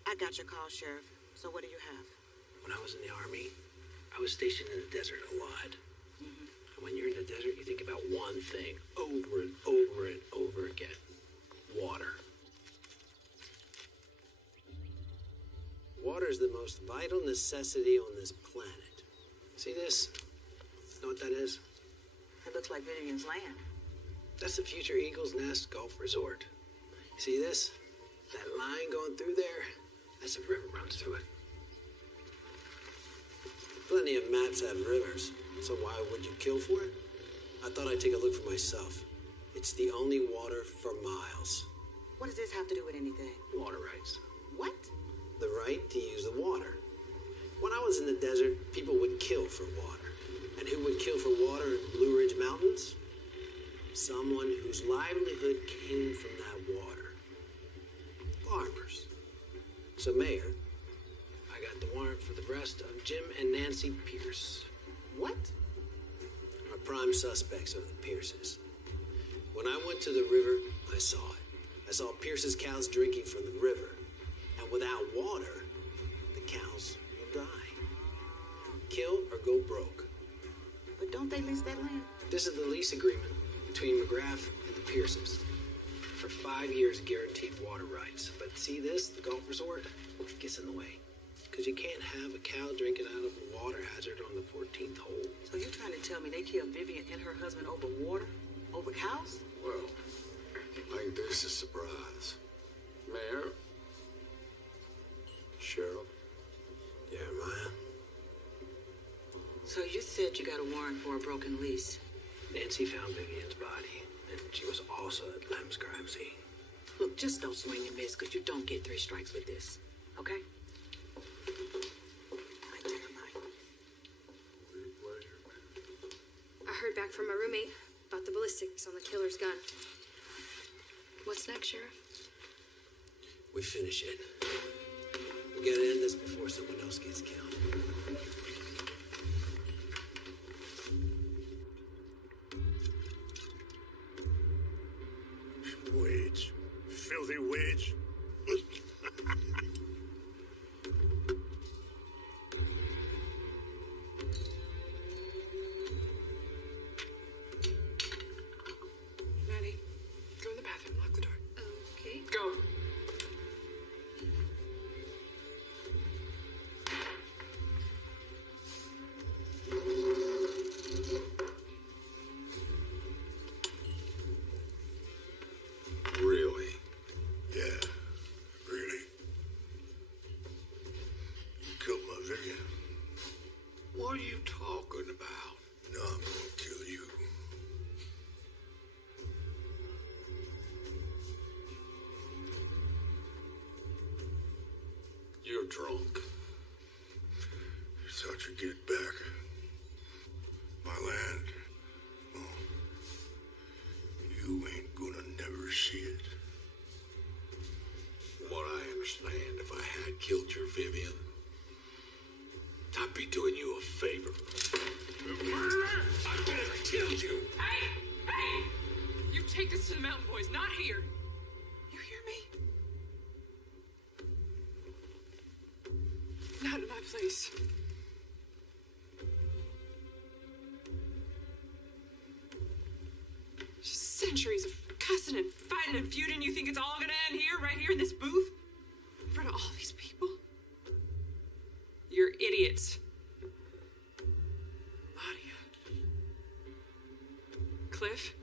I got your call, Sheriff. So what do you have? When I was in the Army, I was stationed in the desert a lot. And when you're in the desert, you think about one thing over and over and over again. Water. Water is the most vital necessity on this planet. See this? Know what that is? It looks like Vivian's land. That's the future Eagles Nest Golf Resort. You see this? That line going through there? That's a river runs through it. Plenty of maps have rivers, so why would you kill for it? I thought I'd take a look for myself. It's the only water for miles. What does this have to do with anything? Water rights. What? The right to use the water. When I was in the desert, people would kill for water. And who would kill for water in Blue Ridge Mountains? Someone whose livelihood came from that water. Farmers. So, Mayor, I got the warrant for the arrest of Jim and Nancy Pierce. What? Our prime suspects are the Pierces. When I went to the river, I saw it. I saw Pierce's cows drinking from the river. And without water, the cows will die. Kill or go broke. But don't they lease that land? This is the lease agreement between McGrath and the Pierces. For 5 years, guaranteed water rights. But see this, the golf resort, gets in the way. Because you can't have a cow drinking out of a water hazard on the 14th hole. So you're trying to tell me they killed Vivian and her husband over water? Over cows? Well, I think this is a surprise. Mayor? Sheriff? Jeremiah? So you said you got a warrant for a broken lease. Nancy found Vivian's body, and she was also at Lem's crime scene. Look, just don't swing and miss, because you don't get 3 strikes with this. Okay? I heard back from my roommate about the ballistics on the killer's gun. What's next, Sheriff? We finish it. We gotta end this before someone else gets killed. Wage. Filthy wage. Maddie, go in the bathroom, lock the door. Okay. Go. You're drunk. You thought you'd get it back. My land. Oh. You ain't gonna never see it. What I understand, if I had killed your Vivian, I'd be doing you a favor. Murderer! I'm gonna kill you! Hey! Hey! You take this to the Mountain Boys, not here. You hear me? Not in my place. Centuries of cussing and fighting and feuding. You think it's all gonna end here, right here in this booth? In front of all these people? You're idiots. Claudia. Cliff.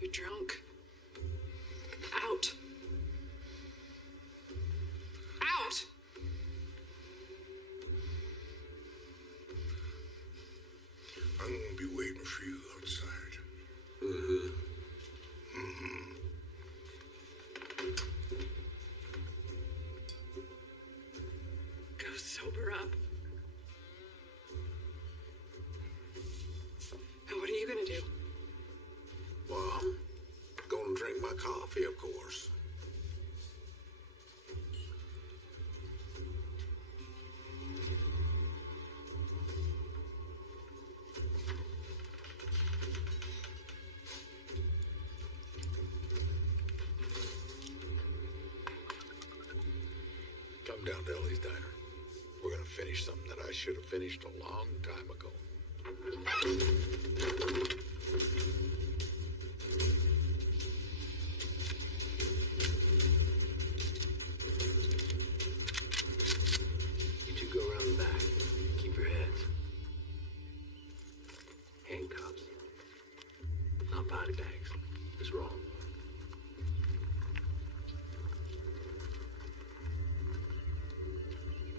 You're drunk. Out. Out! I'm gonna be waiting for you outside. Go sober up. And what are you gonna do? Well, I'm gonna drink my coffee, of course. Come down to Ellie's Diner. We're gonna finish something that I should have finished a long time ago. You two go around the back. Keep your heads. Handcuffs. Not body bags. It's wrong.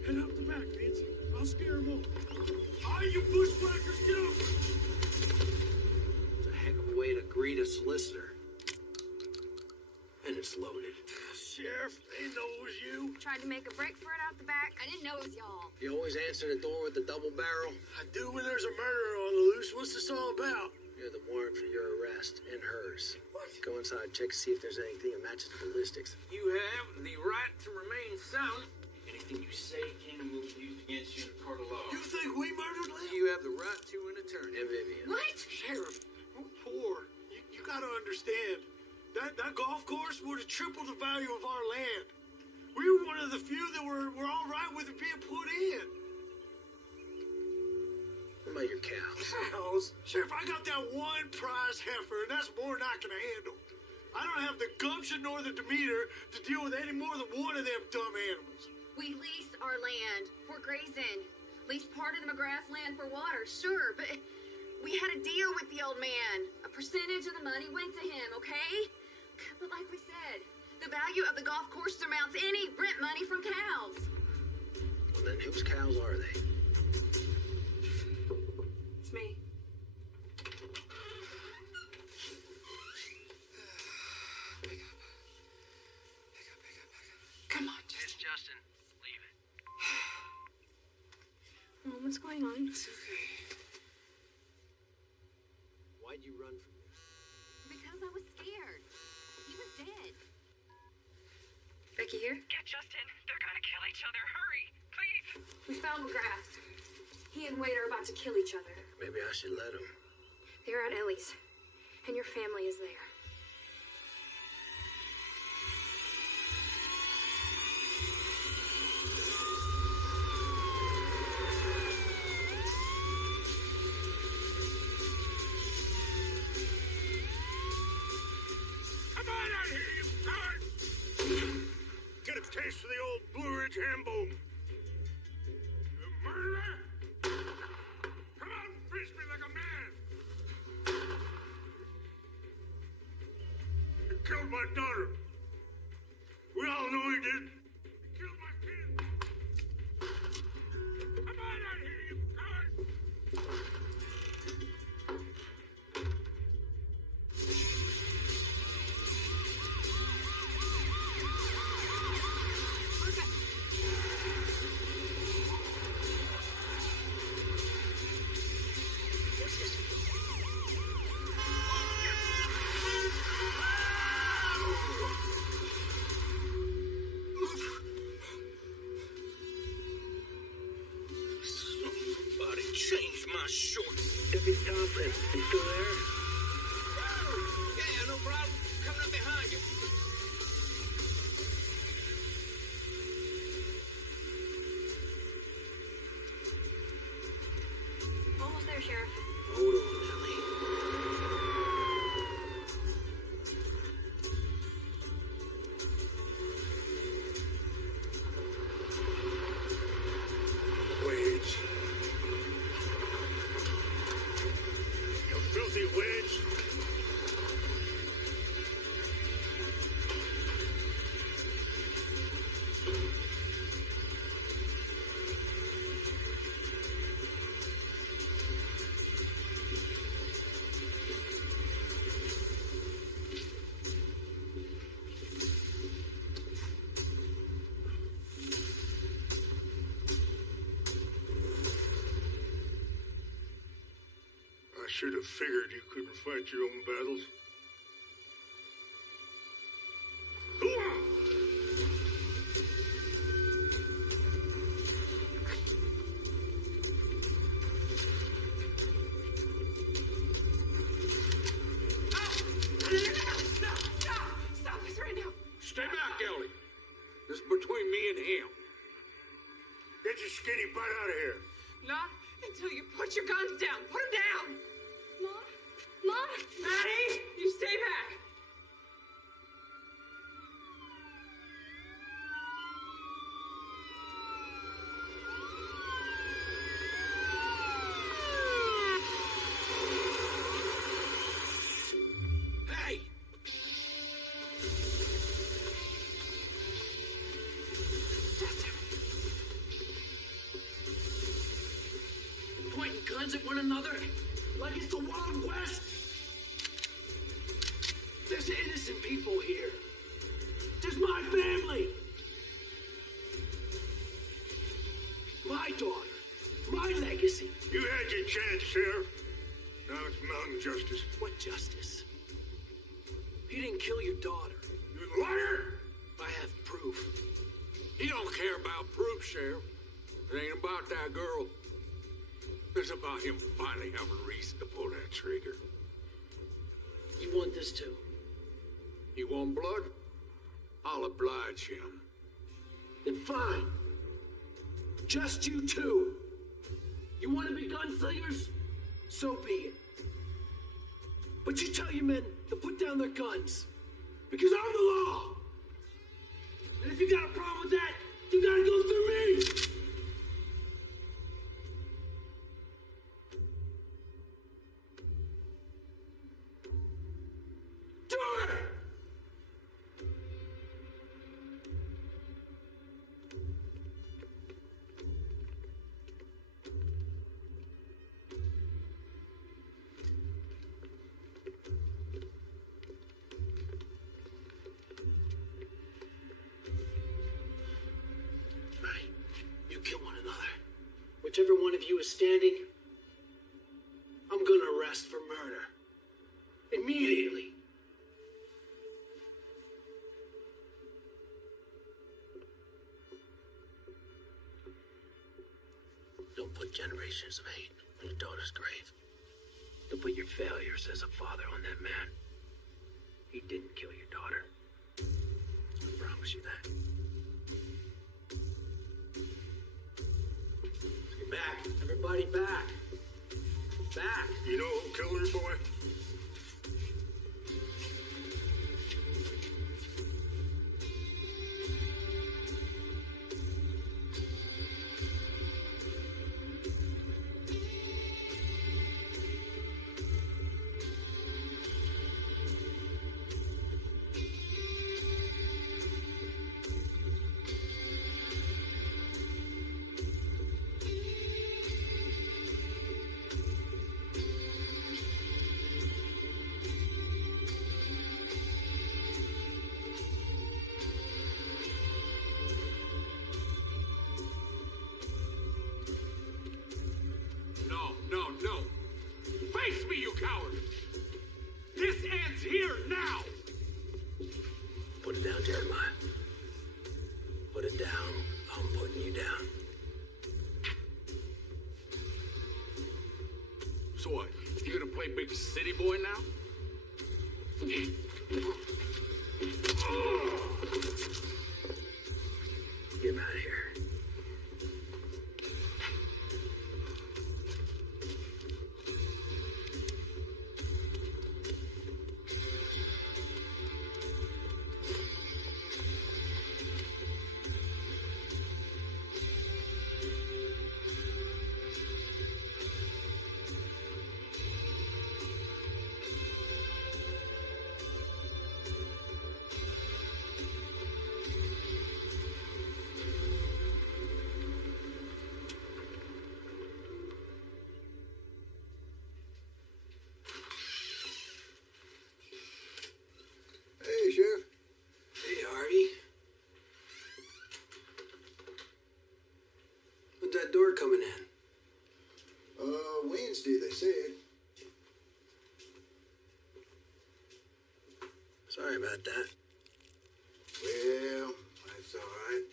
Head out the back, Nancy. I'll scare them all. All you bushwhackers, get up! It's a heck of a way to greet a solicitor. And it's loaded. Sheriff, they know it was you. Tried to make a break for it out the back. I didn't know it was y'all. You always answer the door with the double barrel? I do when there's a murderer on the loose. What's this all about? You're the warrant for your arrest and hers. Go inside, check to see if there's anything that matches the ballistics. You have the right to remain silent. Anything you say can will be used against you in a court of law. You think we murdered Lynn? You have the right to an attorney. And Vivian. What? Sheriff, we're poor. You gotta understand. That golf course would have tripled the value of our land. We were one of the few that were all right with it being put in. What about your cows? Cows? Sheriff, I got that one prize heifer, and that's more than I can handle. I don't have the gumption nor the demeanor to deal with any more than one of them dumb animals. We lease our land for grazing. Lease part of the McGrath land for water, sure, but we had a deal with the old man. A percentage of the money went to him, okay? But like we said, the value of the golf course surmounts any rent money from cows. Well, then whose cows are they? It's me. Come on, Justin. It's Justin. Leave it. Mom, what's going on? It's okay. Why'd you run from me? Because I was scared. He was dead. Becky here? Get Justin. They're gonna kill each other. Hurry, please. We found McGrath. He and Wade are about to kill each other. Maybe I should let him. They're at Ellie's, and your family is there. Come on out here, you coward! Get a taste of the old Blue Ridge ham bone. You murderer! Come out and face me like a man! You killed my daughter. We all know he did. You killed my kid. Come on out here, you coward! You still there? Yeah, no problem. Coming up behind you. Almost there, Sheriff. Hold on, Ellie. Wedge. You filthy wedge. I should have figured you couldn't fight your own battles. Stop this right now. Stay back, Ellie. This is between me and him. Get your skinny butt out of here. Not until you put your guns down. Put them down. Mom? Mom? Maddie, you stay back. Hey! Pointing guns at one another like it's the Wild West. There's innocent people here. There's my family. My daughter. My legacy. You had your chance, Sheriff. Now it's mountain justice. What justice? You didn't kill your daughter. You liar! I have proof. He don't care about proof, Sheriff. It ain't about that girl. It's about him finally having a reason to pull that trigger. You want this too? You want blood? I'll oblige him. Then fine. Just you two. You want to be gunslingers? So be it. But you tell your men to put down their guns. Because I'm the law. And if you got a problem with that, you gotta go through me. Do it! Right. You kill one another. Whichever one of you is standing, I'm gonna arrest for murder. Immediately. Don't put generations of hate on your daughter's grave. Don't put your failures as a father on that man. He didn't kill your daughter. I promise you that. Get back. Everybody back. Back. You know who killed her, boy? No. Face me, you coward! This ends here, now! Put it down, Jeremiah. Put it down. I'm putting you down. So what? You gonna play big city boy now? Get him out of here. Hey, Sheriff. Hey, Harvey. When's that door coming in? Wednesday, they said. Sorry about that. Well, that's all right.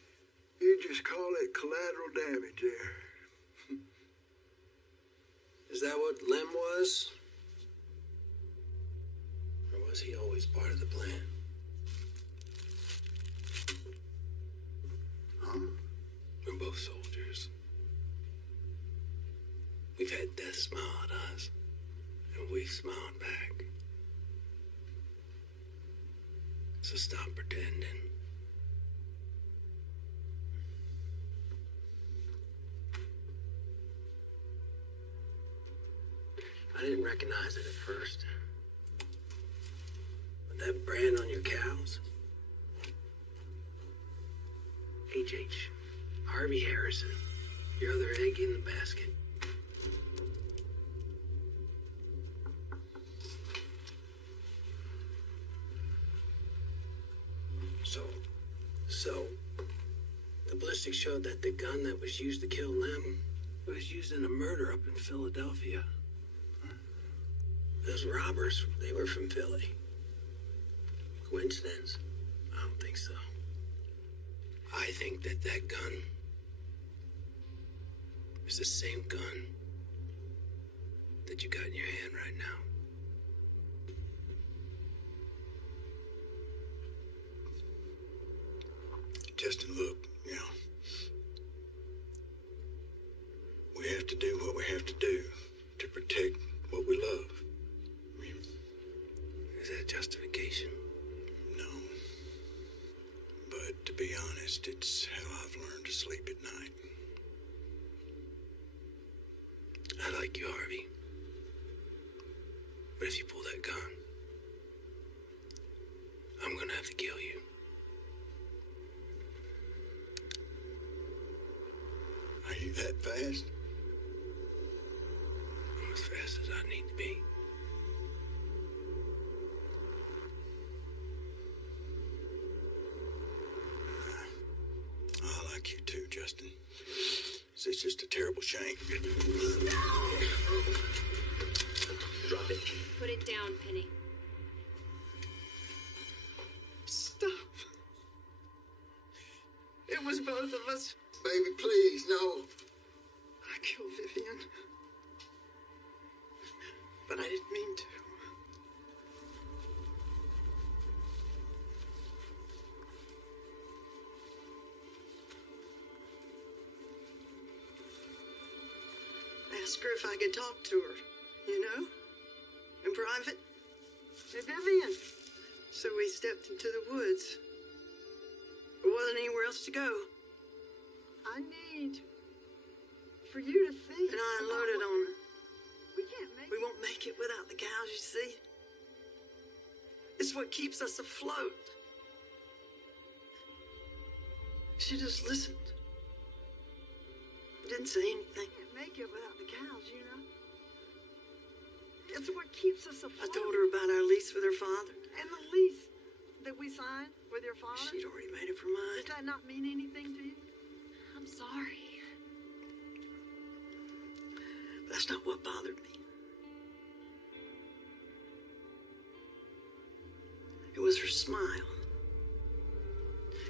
You just call it collateral damage there. Is that what Lem was? Or was he always part of the plan? Huh? We're both soldiers. We've had death smile at us, and we've smiled back. So stop pretending. I didn't recognize it at first. But that brand on your cows? H.H. Harvey Harrison. Your other egg in the basket. So, the ballistics showed that the gun that was used to kill Lem was used in a murder up in Philadelphia. Those robbers, they were from Philly. Coincidence? I don't think so. I think that that gun is the same gun that you got in your hand right now. Justin, look, you know, we have to do what we have to do to protect what we love. I mean, is that justification? No. But to be honest, it's how I've learned to sleep at night. I like you, Harvey. But if you pull that gun, I'm gonna have to kill you. Are you that fast? I'm as fast as I need to be. I like you too, Justin. It's just a terrible shame. Drop it. Put it down, Penny. Stop. It was both of us. Baby, please, no. I killed Vivian. But I didn't mean to. I asked her if I could talk to her, you know? In private. Hey, Vivian. So we stepped into the woods. There wasn't anywhere else to go. I need for you to think. And I unloaded on her. We won't make it without the cows, you see. It's what keeps us afloat. She just listened. Didn't say anything. Can't make it without the cows, you know. It's what keeps us afloat. I told her about our lease with her father. And the lease that we signed with your father? She'd already made up her mind. Does that not mean anything to you? I'm sorry. But that's not what bothered me. It was her smile.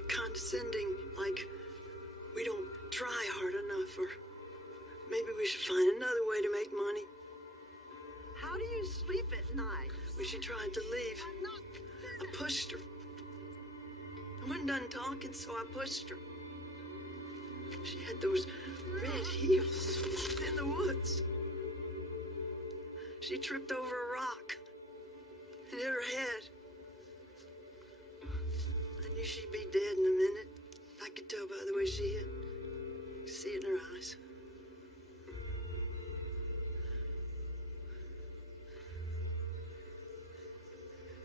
Condescending, like we don't try hard enough, or maybe we should find another way to make money. How do you walking, so I pushed her. She had those red heels in the woods. She tripped over a rock and hit her head. I knew she'd be dead in a minute. I could tell by the way she hit. I could see it in her eyes.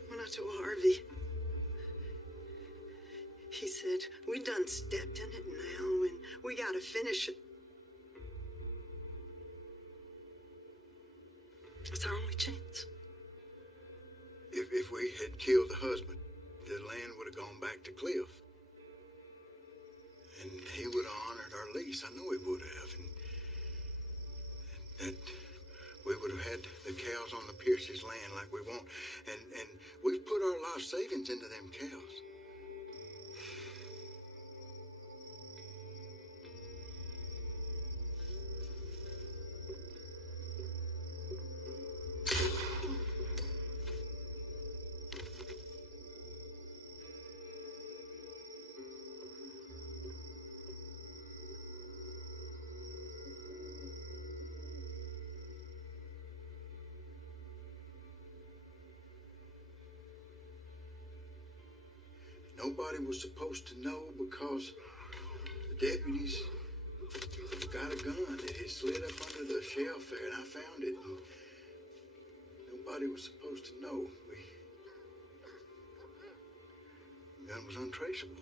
When I told Harvey, he said, we done stepped in it now and we gotta finish it. It's our only chance. If we had killed the husband, the land would have gone back to Cliff. And he would have honored our lease. I know he would have. And that we would have had the cows on the Pierce's land like we want. And we've put our life savings into them cows. Nobody was supposed to know because the deputies got a gun that had slid up under the shelf there, and I found it. And nobody was supposed to know. The gun was untraceable.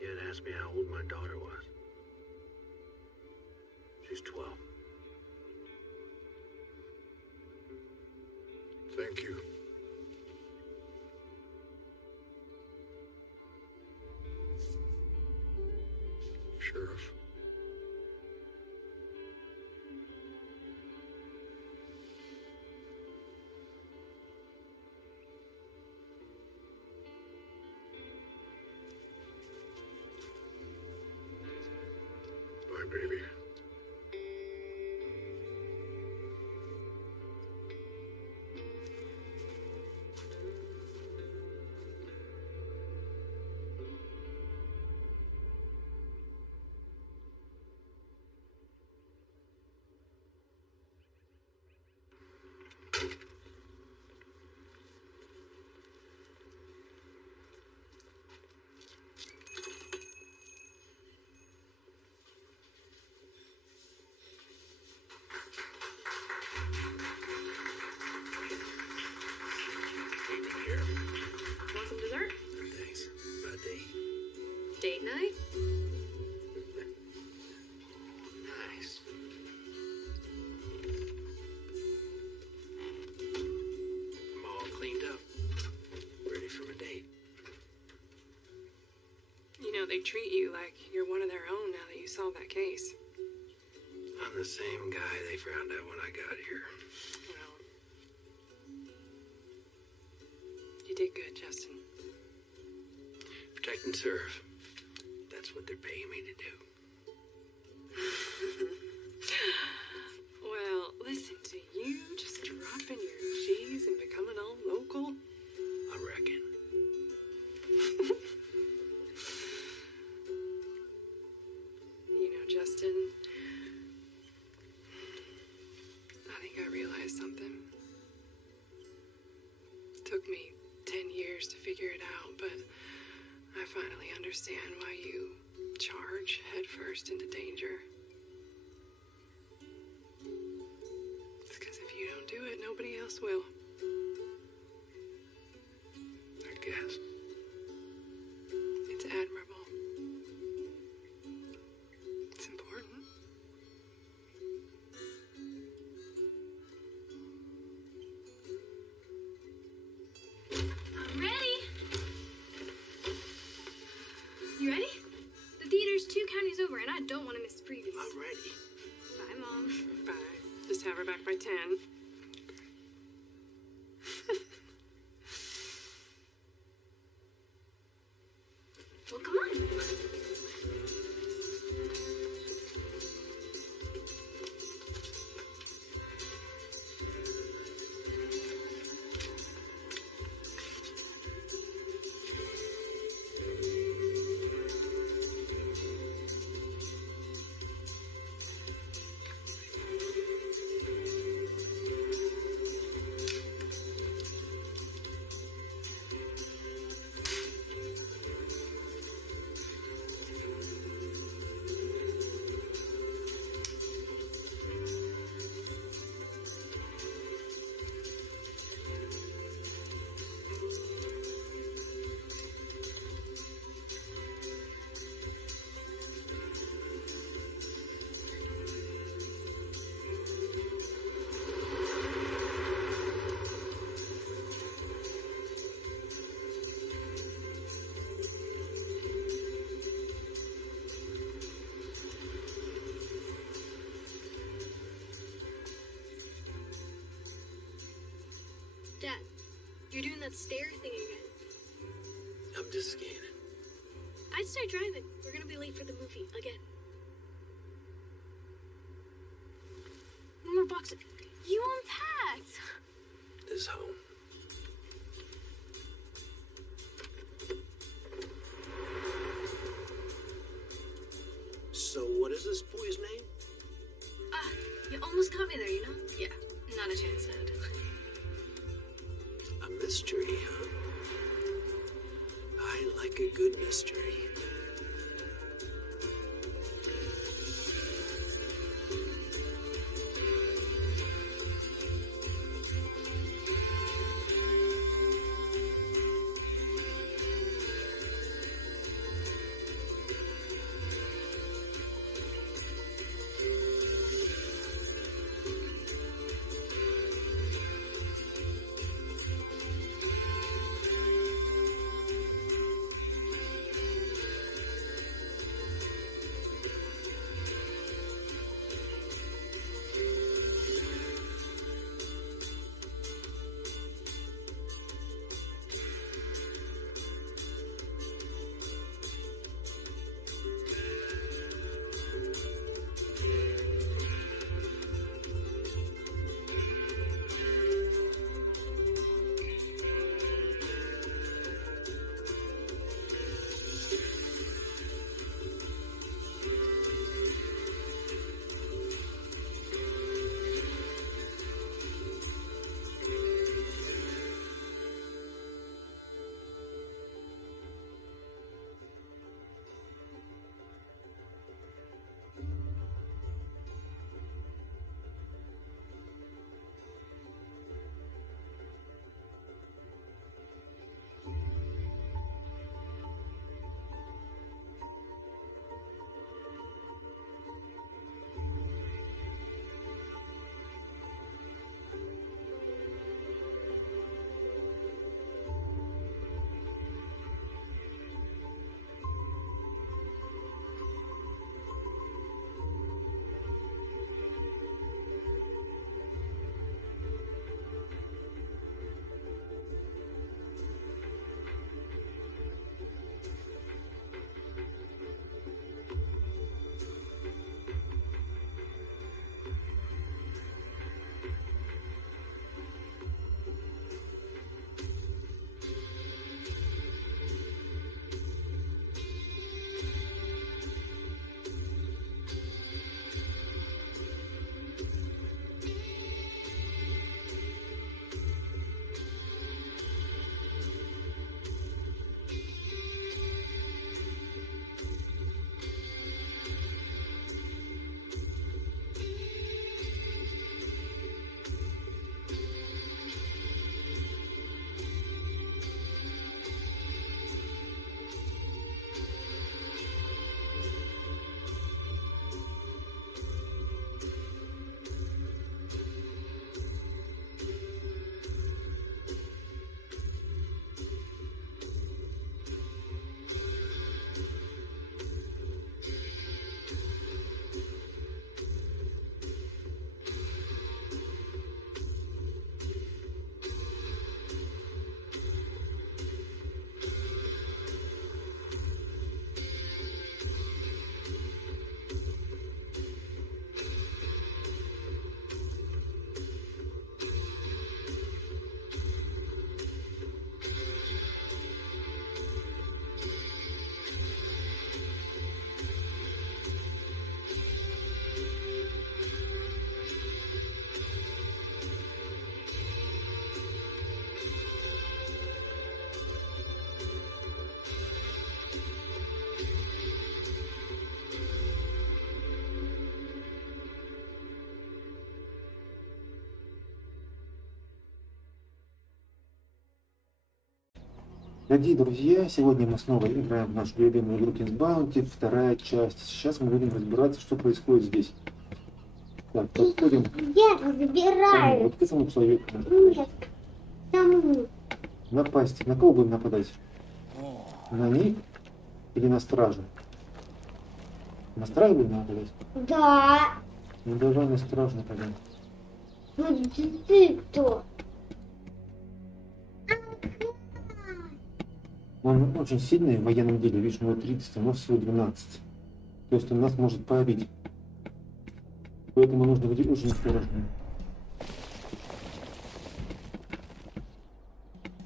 You had asked me how old my daughter was. She's 12. Thank you. Sheriff. Bye, baby. Want some dessert? Thanks. About to eat. Date night? Nice. I'm all cleaned up. Ready for my date. You know, they treat you like you're one of their own now that you solved that case. I'm the same guy they found out when I got here. Well, You did good, Justin. Protect and serve. That's what they're paying me to do. Well, listen to you just dropping your G's and becoming all local. I reckon. You know, Justin, I think I realized something. It took me 10 years to figure it out, but I finally understand why you charge headfirst into danger. It's because if you don't do it, nobody else will. I guess. It's admirable. It's important. I'm ready. You ready? The theater's 2 counties over, and I don't want to miss the previews. I'm ready. Bye, Mom. Bye. Just have her back by 10. Well, come on. Dad, you're doing that stare thing again. I'm just scanning. I'd start driving. We're gonna be late for the movie again. One more box. You unpacked. This home. So what is this boy's name? You almost caught me there, you know? Yeah, not a chance, Dad. A mystery, huh? I like a good mystery. Дорогие друзья, сегодня мы снова играем в нашу любимую игру King's Bounty, вторая часть. Сейчас мы будем разбираться, что происходит здесь. Так, подходим. Я разбираю. Вот к этому человеку. Нет, тому. Напасть. На кого будем нападать? На них или на стражу? На стражу будем нападать? Да. Ну давай на стражу нападем. Вот ты кто? Он очень сильный в военном деле, видишь, у него 30, а у нас всего 12. То есть он нас может побить. Поэтому нужно быть очень осторожным.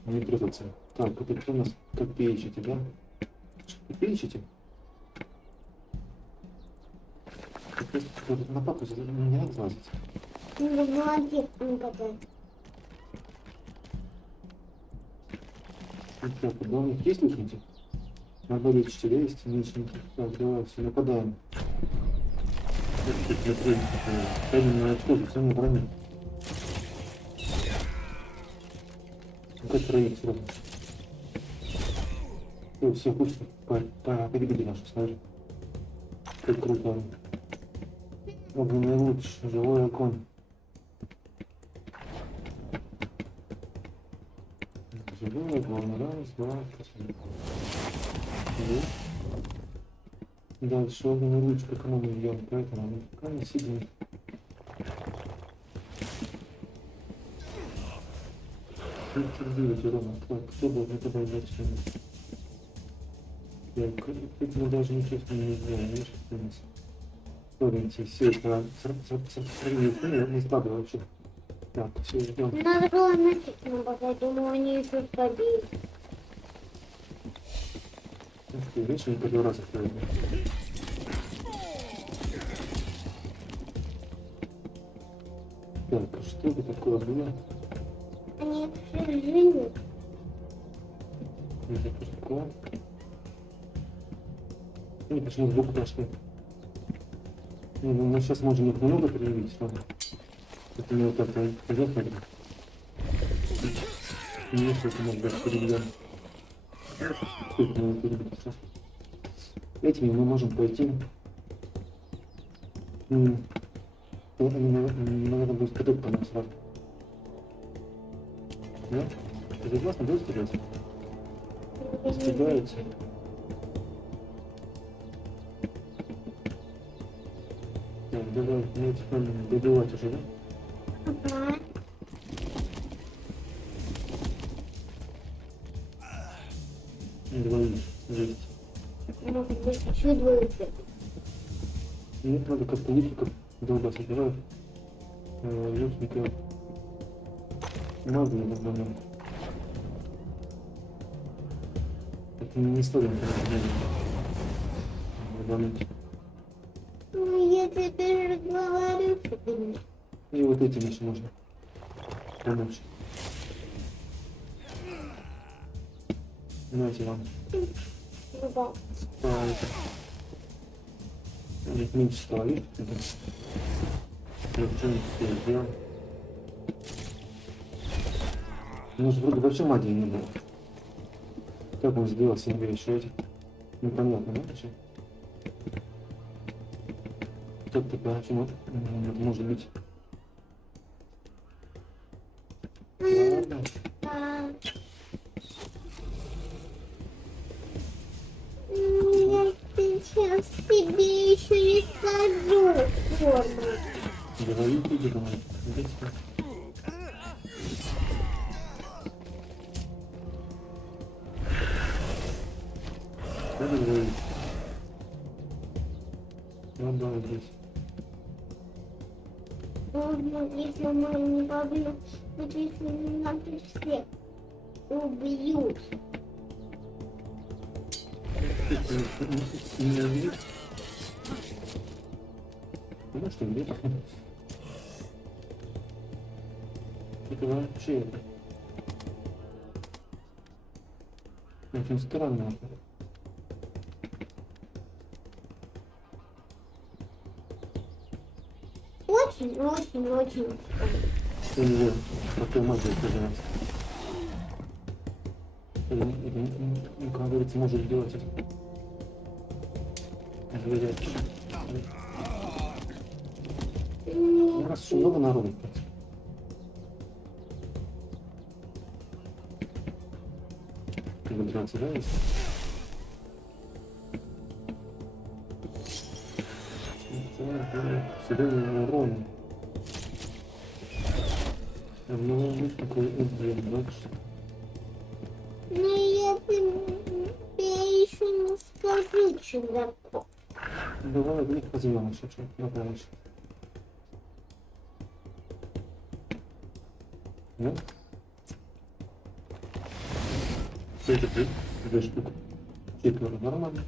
Не прятаться. Так, это кто у нас? Копейчатый, да? Копейчатый? На папу не надо лазить. Ну, молодец, он катает. Так, да, у них есть лучники? Арбалетчики, да, есть мечники. Так, давай, все, нападаем. Ставим на отход, все на броне. Ну-ка, троих сразу. Все, пусть победили наши, смотри. Как круто. Огненный луч, живой огонь. Живой огонь, раз, два, три. Дальше огненный луч, по кому мы бьем, поэтому мы пока не сидим. Так, кто был это зачем? Так, это мы даже ничего с ним не сделаем, видишь, что у нас. Смотрите, все это сравнительно не складываю вообще. Так, все, идем. Надо было начать нападать, думаю, они еще побили. Ух ты, видишь, они по 2 раза вперед. Так, а что это такое было? Они все живы. Это прикол. Они почему сбоку пошли? Ну, мы сейчас можем их много переявить, что ли? Это не вот так пойдет, смотри. Нет, это может быть перебьем. Сколько мы перебить сейчас? Этими мы можем пойти. Они, наверное, будут стрелять по нам сразу. Да? Ты согласна, будут стрелять? Стреляются. Так, давай, мы этих надо добивать уже, да? Ага. Двоих, есть. Может быть, еще двоих. Нет, надо как-то лучников долбаться. Давай лучника магии в момент. Это не история, в моменте. Ну, я теперь говорю, что ты мне. И вот этим еще можно помочь. Знаете вам. Да. Нет, меньше стало, видите? Я что-нибудь сделал. Ну, вроде вообще магии не было. Как он сделал себе еще эти? Непонятно, да, вообще? Как такое, почему это может быть? Ладно. Я сейчас себе еще не скажу форму. Говорите, где думаю. Что ты говоришь? Надо здесь. Если мы не побьем, вот если нас все убьют. Не убьют? Ну что, нет? Это вообще это. Очень странно. Очень. У него такой магия, как говорится, может делать это. Заверять. У нас еще много народу. Выбираться, да, если? Сюда урон. Ну, есть такой блин, дальше. Ну, я тебе еще не скажу, чудаку. Давай, в них позовем еще что-то, давай еще. Ну? Это 2 штуки. 4 нормально.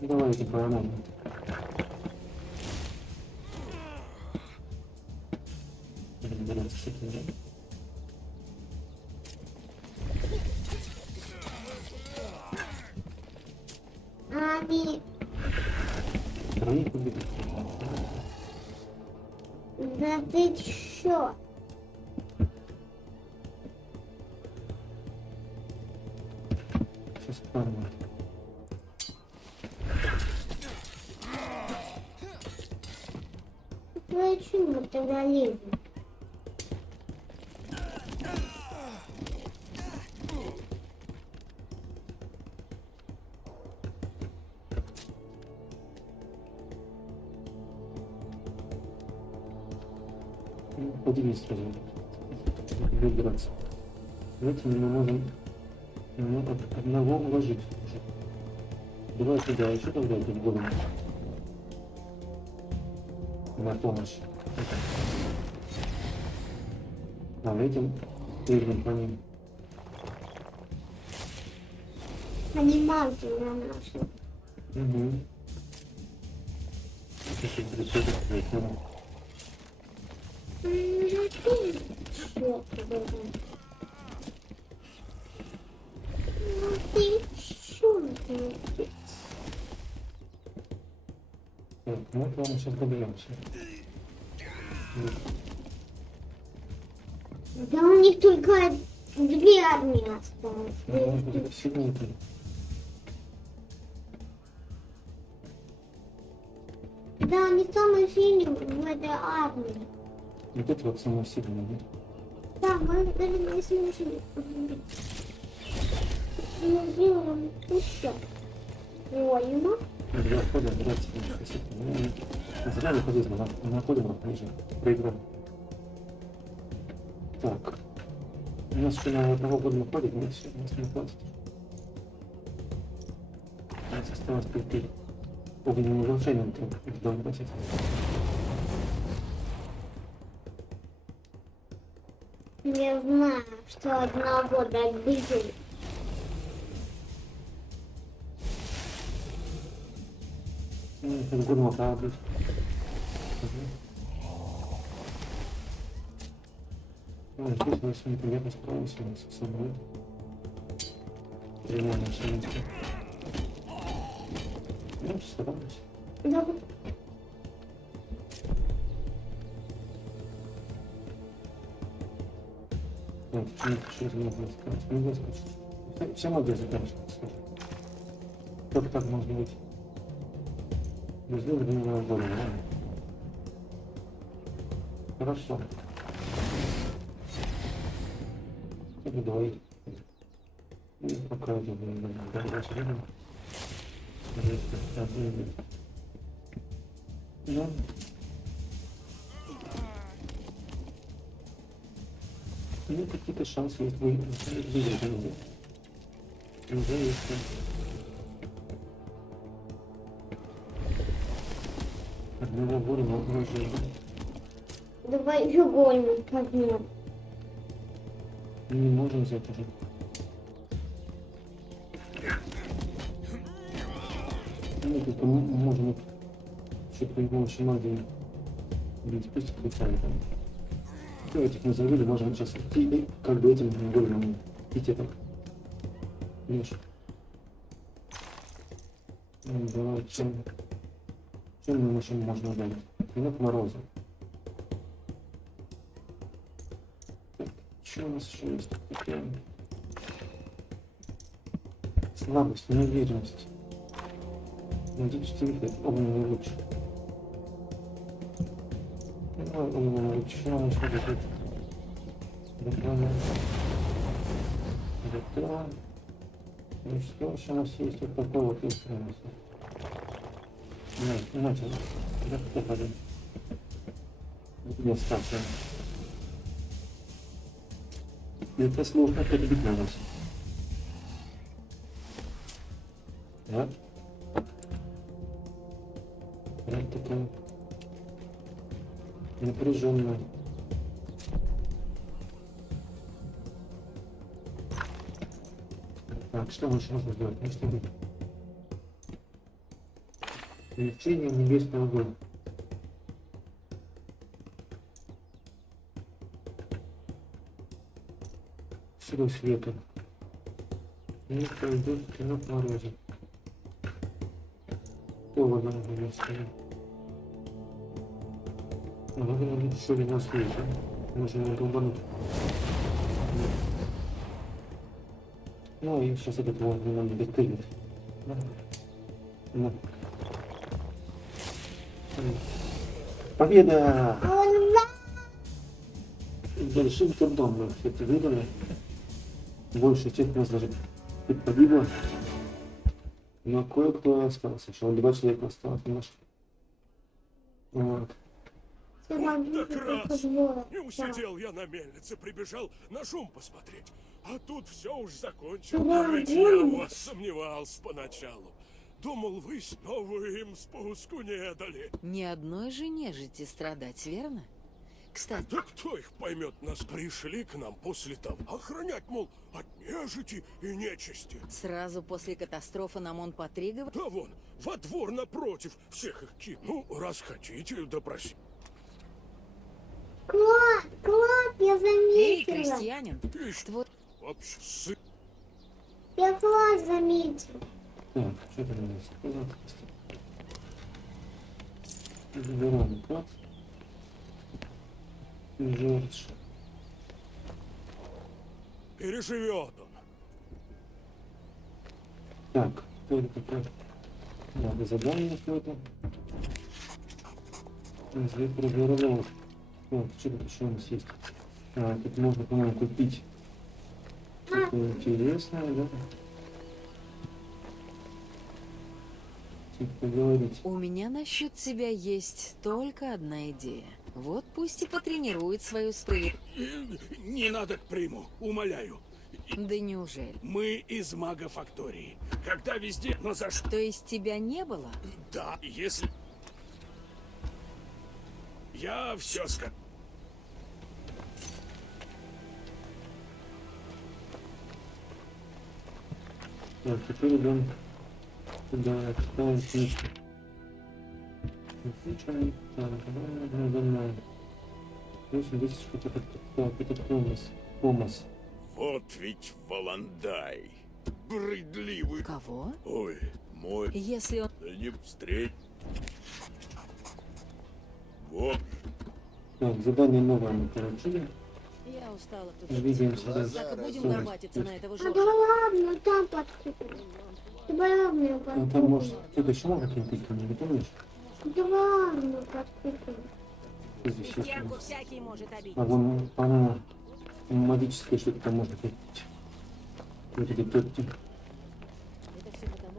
Давайте поймем. Разбираться с этим, да? Ами, Троих убить. да ты чё? Сейчас поймем. Почему ты залезла? Поделись сразу. Выбираться. Давайте мы можем одного уложить уже. Давай сюда, еще тогда это в голову. На помощь. А этим первым по ним. Анимацию на нашу. Угу. Сейчас прицепит к этому. Чё ты должен? Ну ты чё ты? Так, ну вот ладно, сейчас доберемся. Да у них только 2 армии осталось. Может быть, сильнее ты. Да, они самые сильные в этой армии. Вот это вот самое сильное, да? Да, мы даже не сможем убить. Мы сделаем еще. Больно. Два хода, братья, зря выходить, мы находим их ниже. Проиграем. Так. У нас еще на одного года находит, но все, у нас не хватит. У нас осталось только огненным улучшением, то должен хватить. Я знаю, что одного добили. Это годно правда. Здесь мы с ним приятно справимся с собой. Примерно шаринки. Ну, стараемся. Да. Вот, что это можно сказать? Не знаю, сказать. Все могли заканчиваться. Только так можно быть. Без выбора не надо было, ладно? Хорошо. Это двоих. И пока это дальше видим. Ну. Ну, какие-то шансы есть выиграть. Уже есть шансы. Одного года можно уже. Давай еще больно возьмем. Не можем взять уже. Ну, только мы можем еще при помощи магии бить. Пусть кричали там. Все, этих мы завели, можем сейчас идти, как бы этим гоблином идти так. Видишь? Ну, давай, чем мы еще можно дать? Клинок мороза. Что у нас еще есть? Такие? Слабость, неуверенность. Найдите 4 огненный луч. Ну, огненный луч. Что нам еще лежит? Готово. Готово. Ну что еще у нас есть? Вот такой вот есть у нас. Нет, да кто один? Не остался. Это сложно перебить на нас. Да? Вот такая напряженная. Так, что мы еще можем сделать? Ну что будет? Лечение небесного огня. Силу света. И пойдет клинок мороза. Холодно небесного. Надо набить еще один света. Можно его долбануть. Ну и сейчас этот вот нам не достигнет. Ну. Победа! С большим трудом мы все это выиграли. Большая часть нас даже погибла. Но кое-кто остался. Еще 2 человека осталось немножко. Вот. Вот так раз! Не усидел я на мельнице, прибежал на шум посмотреть. А тут все уж закончилось. Ведь я в вас сомневался поначалу. Думал, вы снова им спуску не дали. Ни одной же нежити страдать, верно? Кстати... Да кто их поймет? Нас пришли к нам после того. Охранять, мол, от нежити и нечисти. Сразу после катастрофы нам он потригал? Да вон, во двор напротив всех их кинул. Ну, раз хотите, допросить. Клад, я заметила. Эй, крестьянин, твой... Вообще, я клад заметил. Так, что это у нас? Забираем клад. Джордж. Переживет он. Так, кто это такой? Надо задание какое-то. Разведывал. Вот, что-то еще у нас есть. А, тут можно, по-моему, купить. Что-то интересное, да? Типа поговорить. У меня насчет тебя есть только одна идея. Вот пусть и потренирует свою справедливость. Не надо к приму, умоляю. Да неужели? Мы из магофактории. Когда везде, но за что? То есть тебя не было? Да, если... Я все скажу. Так, теперь идем туда, ставим книжку. Включаем. Так, давай. 8-10 штук. Это кто у нас? Томас. Вот ведь Валандай. Брыдливый. Кого? Ой, мой. Если он... Да не встреть. Вот. Так, задание новое мы получили. Я устала тут. Двигаемся дальше. Так и будем горбатиться на этого А Жоржа. да ладно, там подкупим. Давай ладно, А там подкупим. может кто-то еще может каким-то иконам, не помнишь? Да ладно, подкупим. Что здесь есть у нас? всякий может обидеть. А вон, по-моему, магическое что-то там можно купить. Вот эти тетки.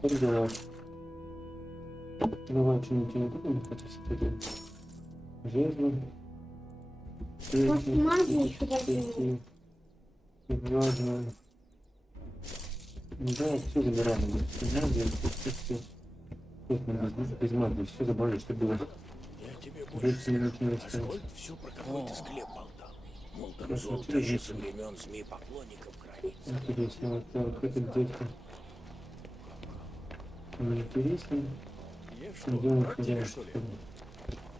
Как дела? Давай что-нибудь не купим, хотя все-таки. Жезлы. Вот магию еще возьмем. Важно. Да, все забираем. Магия, все. Тут мы без магии, все забрали, что было. Я тебе Больше не очень рассталось. Аскольд все про какой-то склеп болтал. Мол, там золото еще со времен змей-поклонников хранится. Интересно, вот так, этот дядька. Интересно. Идем сюда.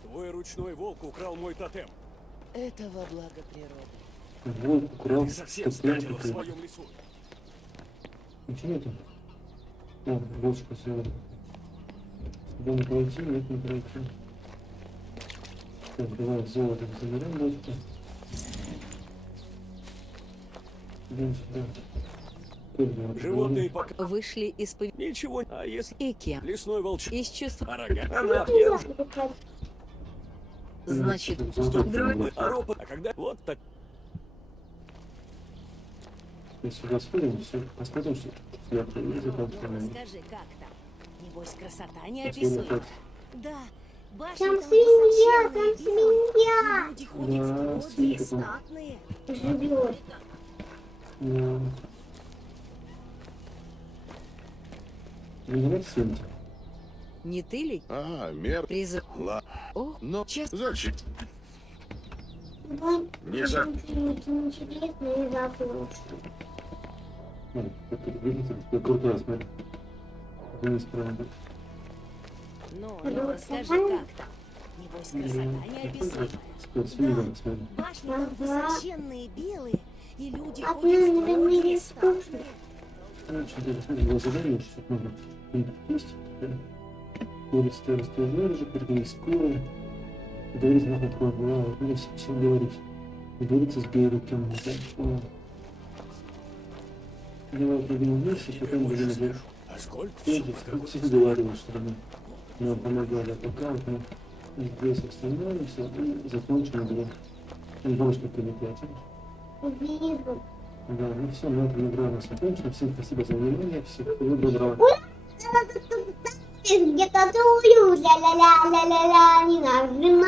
Твой ручной волк украл мой тотем. Это во благо природы. Волк украл Ты совсем тотем спятила в какой-то. своем лесу. Ничего это? О, бочка сделана. Сюда не пройти, нет, не пройти. Так, давай золото заберем бочку. Идем сюда. Животные пока Вышли из ничего, а если и кем? лесной волчок, Из чувства. она держит. Значит, А когда вот так. Если сюда сходим, все, посмотрим, что я привезу, там Расскажи, как там? Небось, красота не Посмотрим, описует. как... Да, башни Там там свинья, там высоченные, свинья. люди ходят Да, строгие, свинья там. статные. Живет. Да. Видите, свиньи? не ты ли? Мер. Призыв. Ох, но честно. зачем? Не за... Очень интересно и запутался. Смотри, видите, какой крутой, смотри. Вниз прямо так. Ну, расскажи, как там? Небось, красота не описует. Свиньи, смотри. Башни там высоченные, белые, и люди А ходят ты строгие, не скучно. статные. Короче, да, смотри, было задание, что можно есть. Говорит, староста уже, перегнись скорые. Говорит, нахуй такое было, вот мне всем говорить. Говорится с Гейриком, да. Давай пойдем вместе, потом будем жить. А сколько? Все договаривались, что нам помогали, а пока вот мы здесь остановимся и закончим игру. И бабушка прилетает. Вижу. Да, ну все, на этом игра у нас закончена. Всем спасибо за внимание, всего доброго. Где-то тую, ля-ля-ля-ля-ля-ля, не нажимай.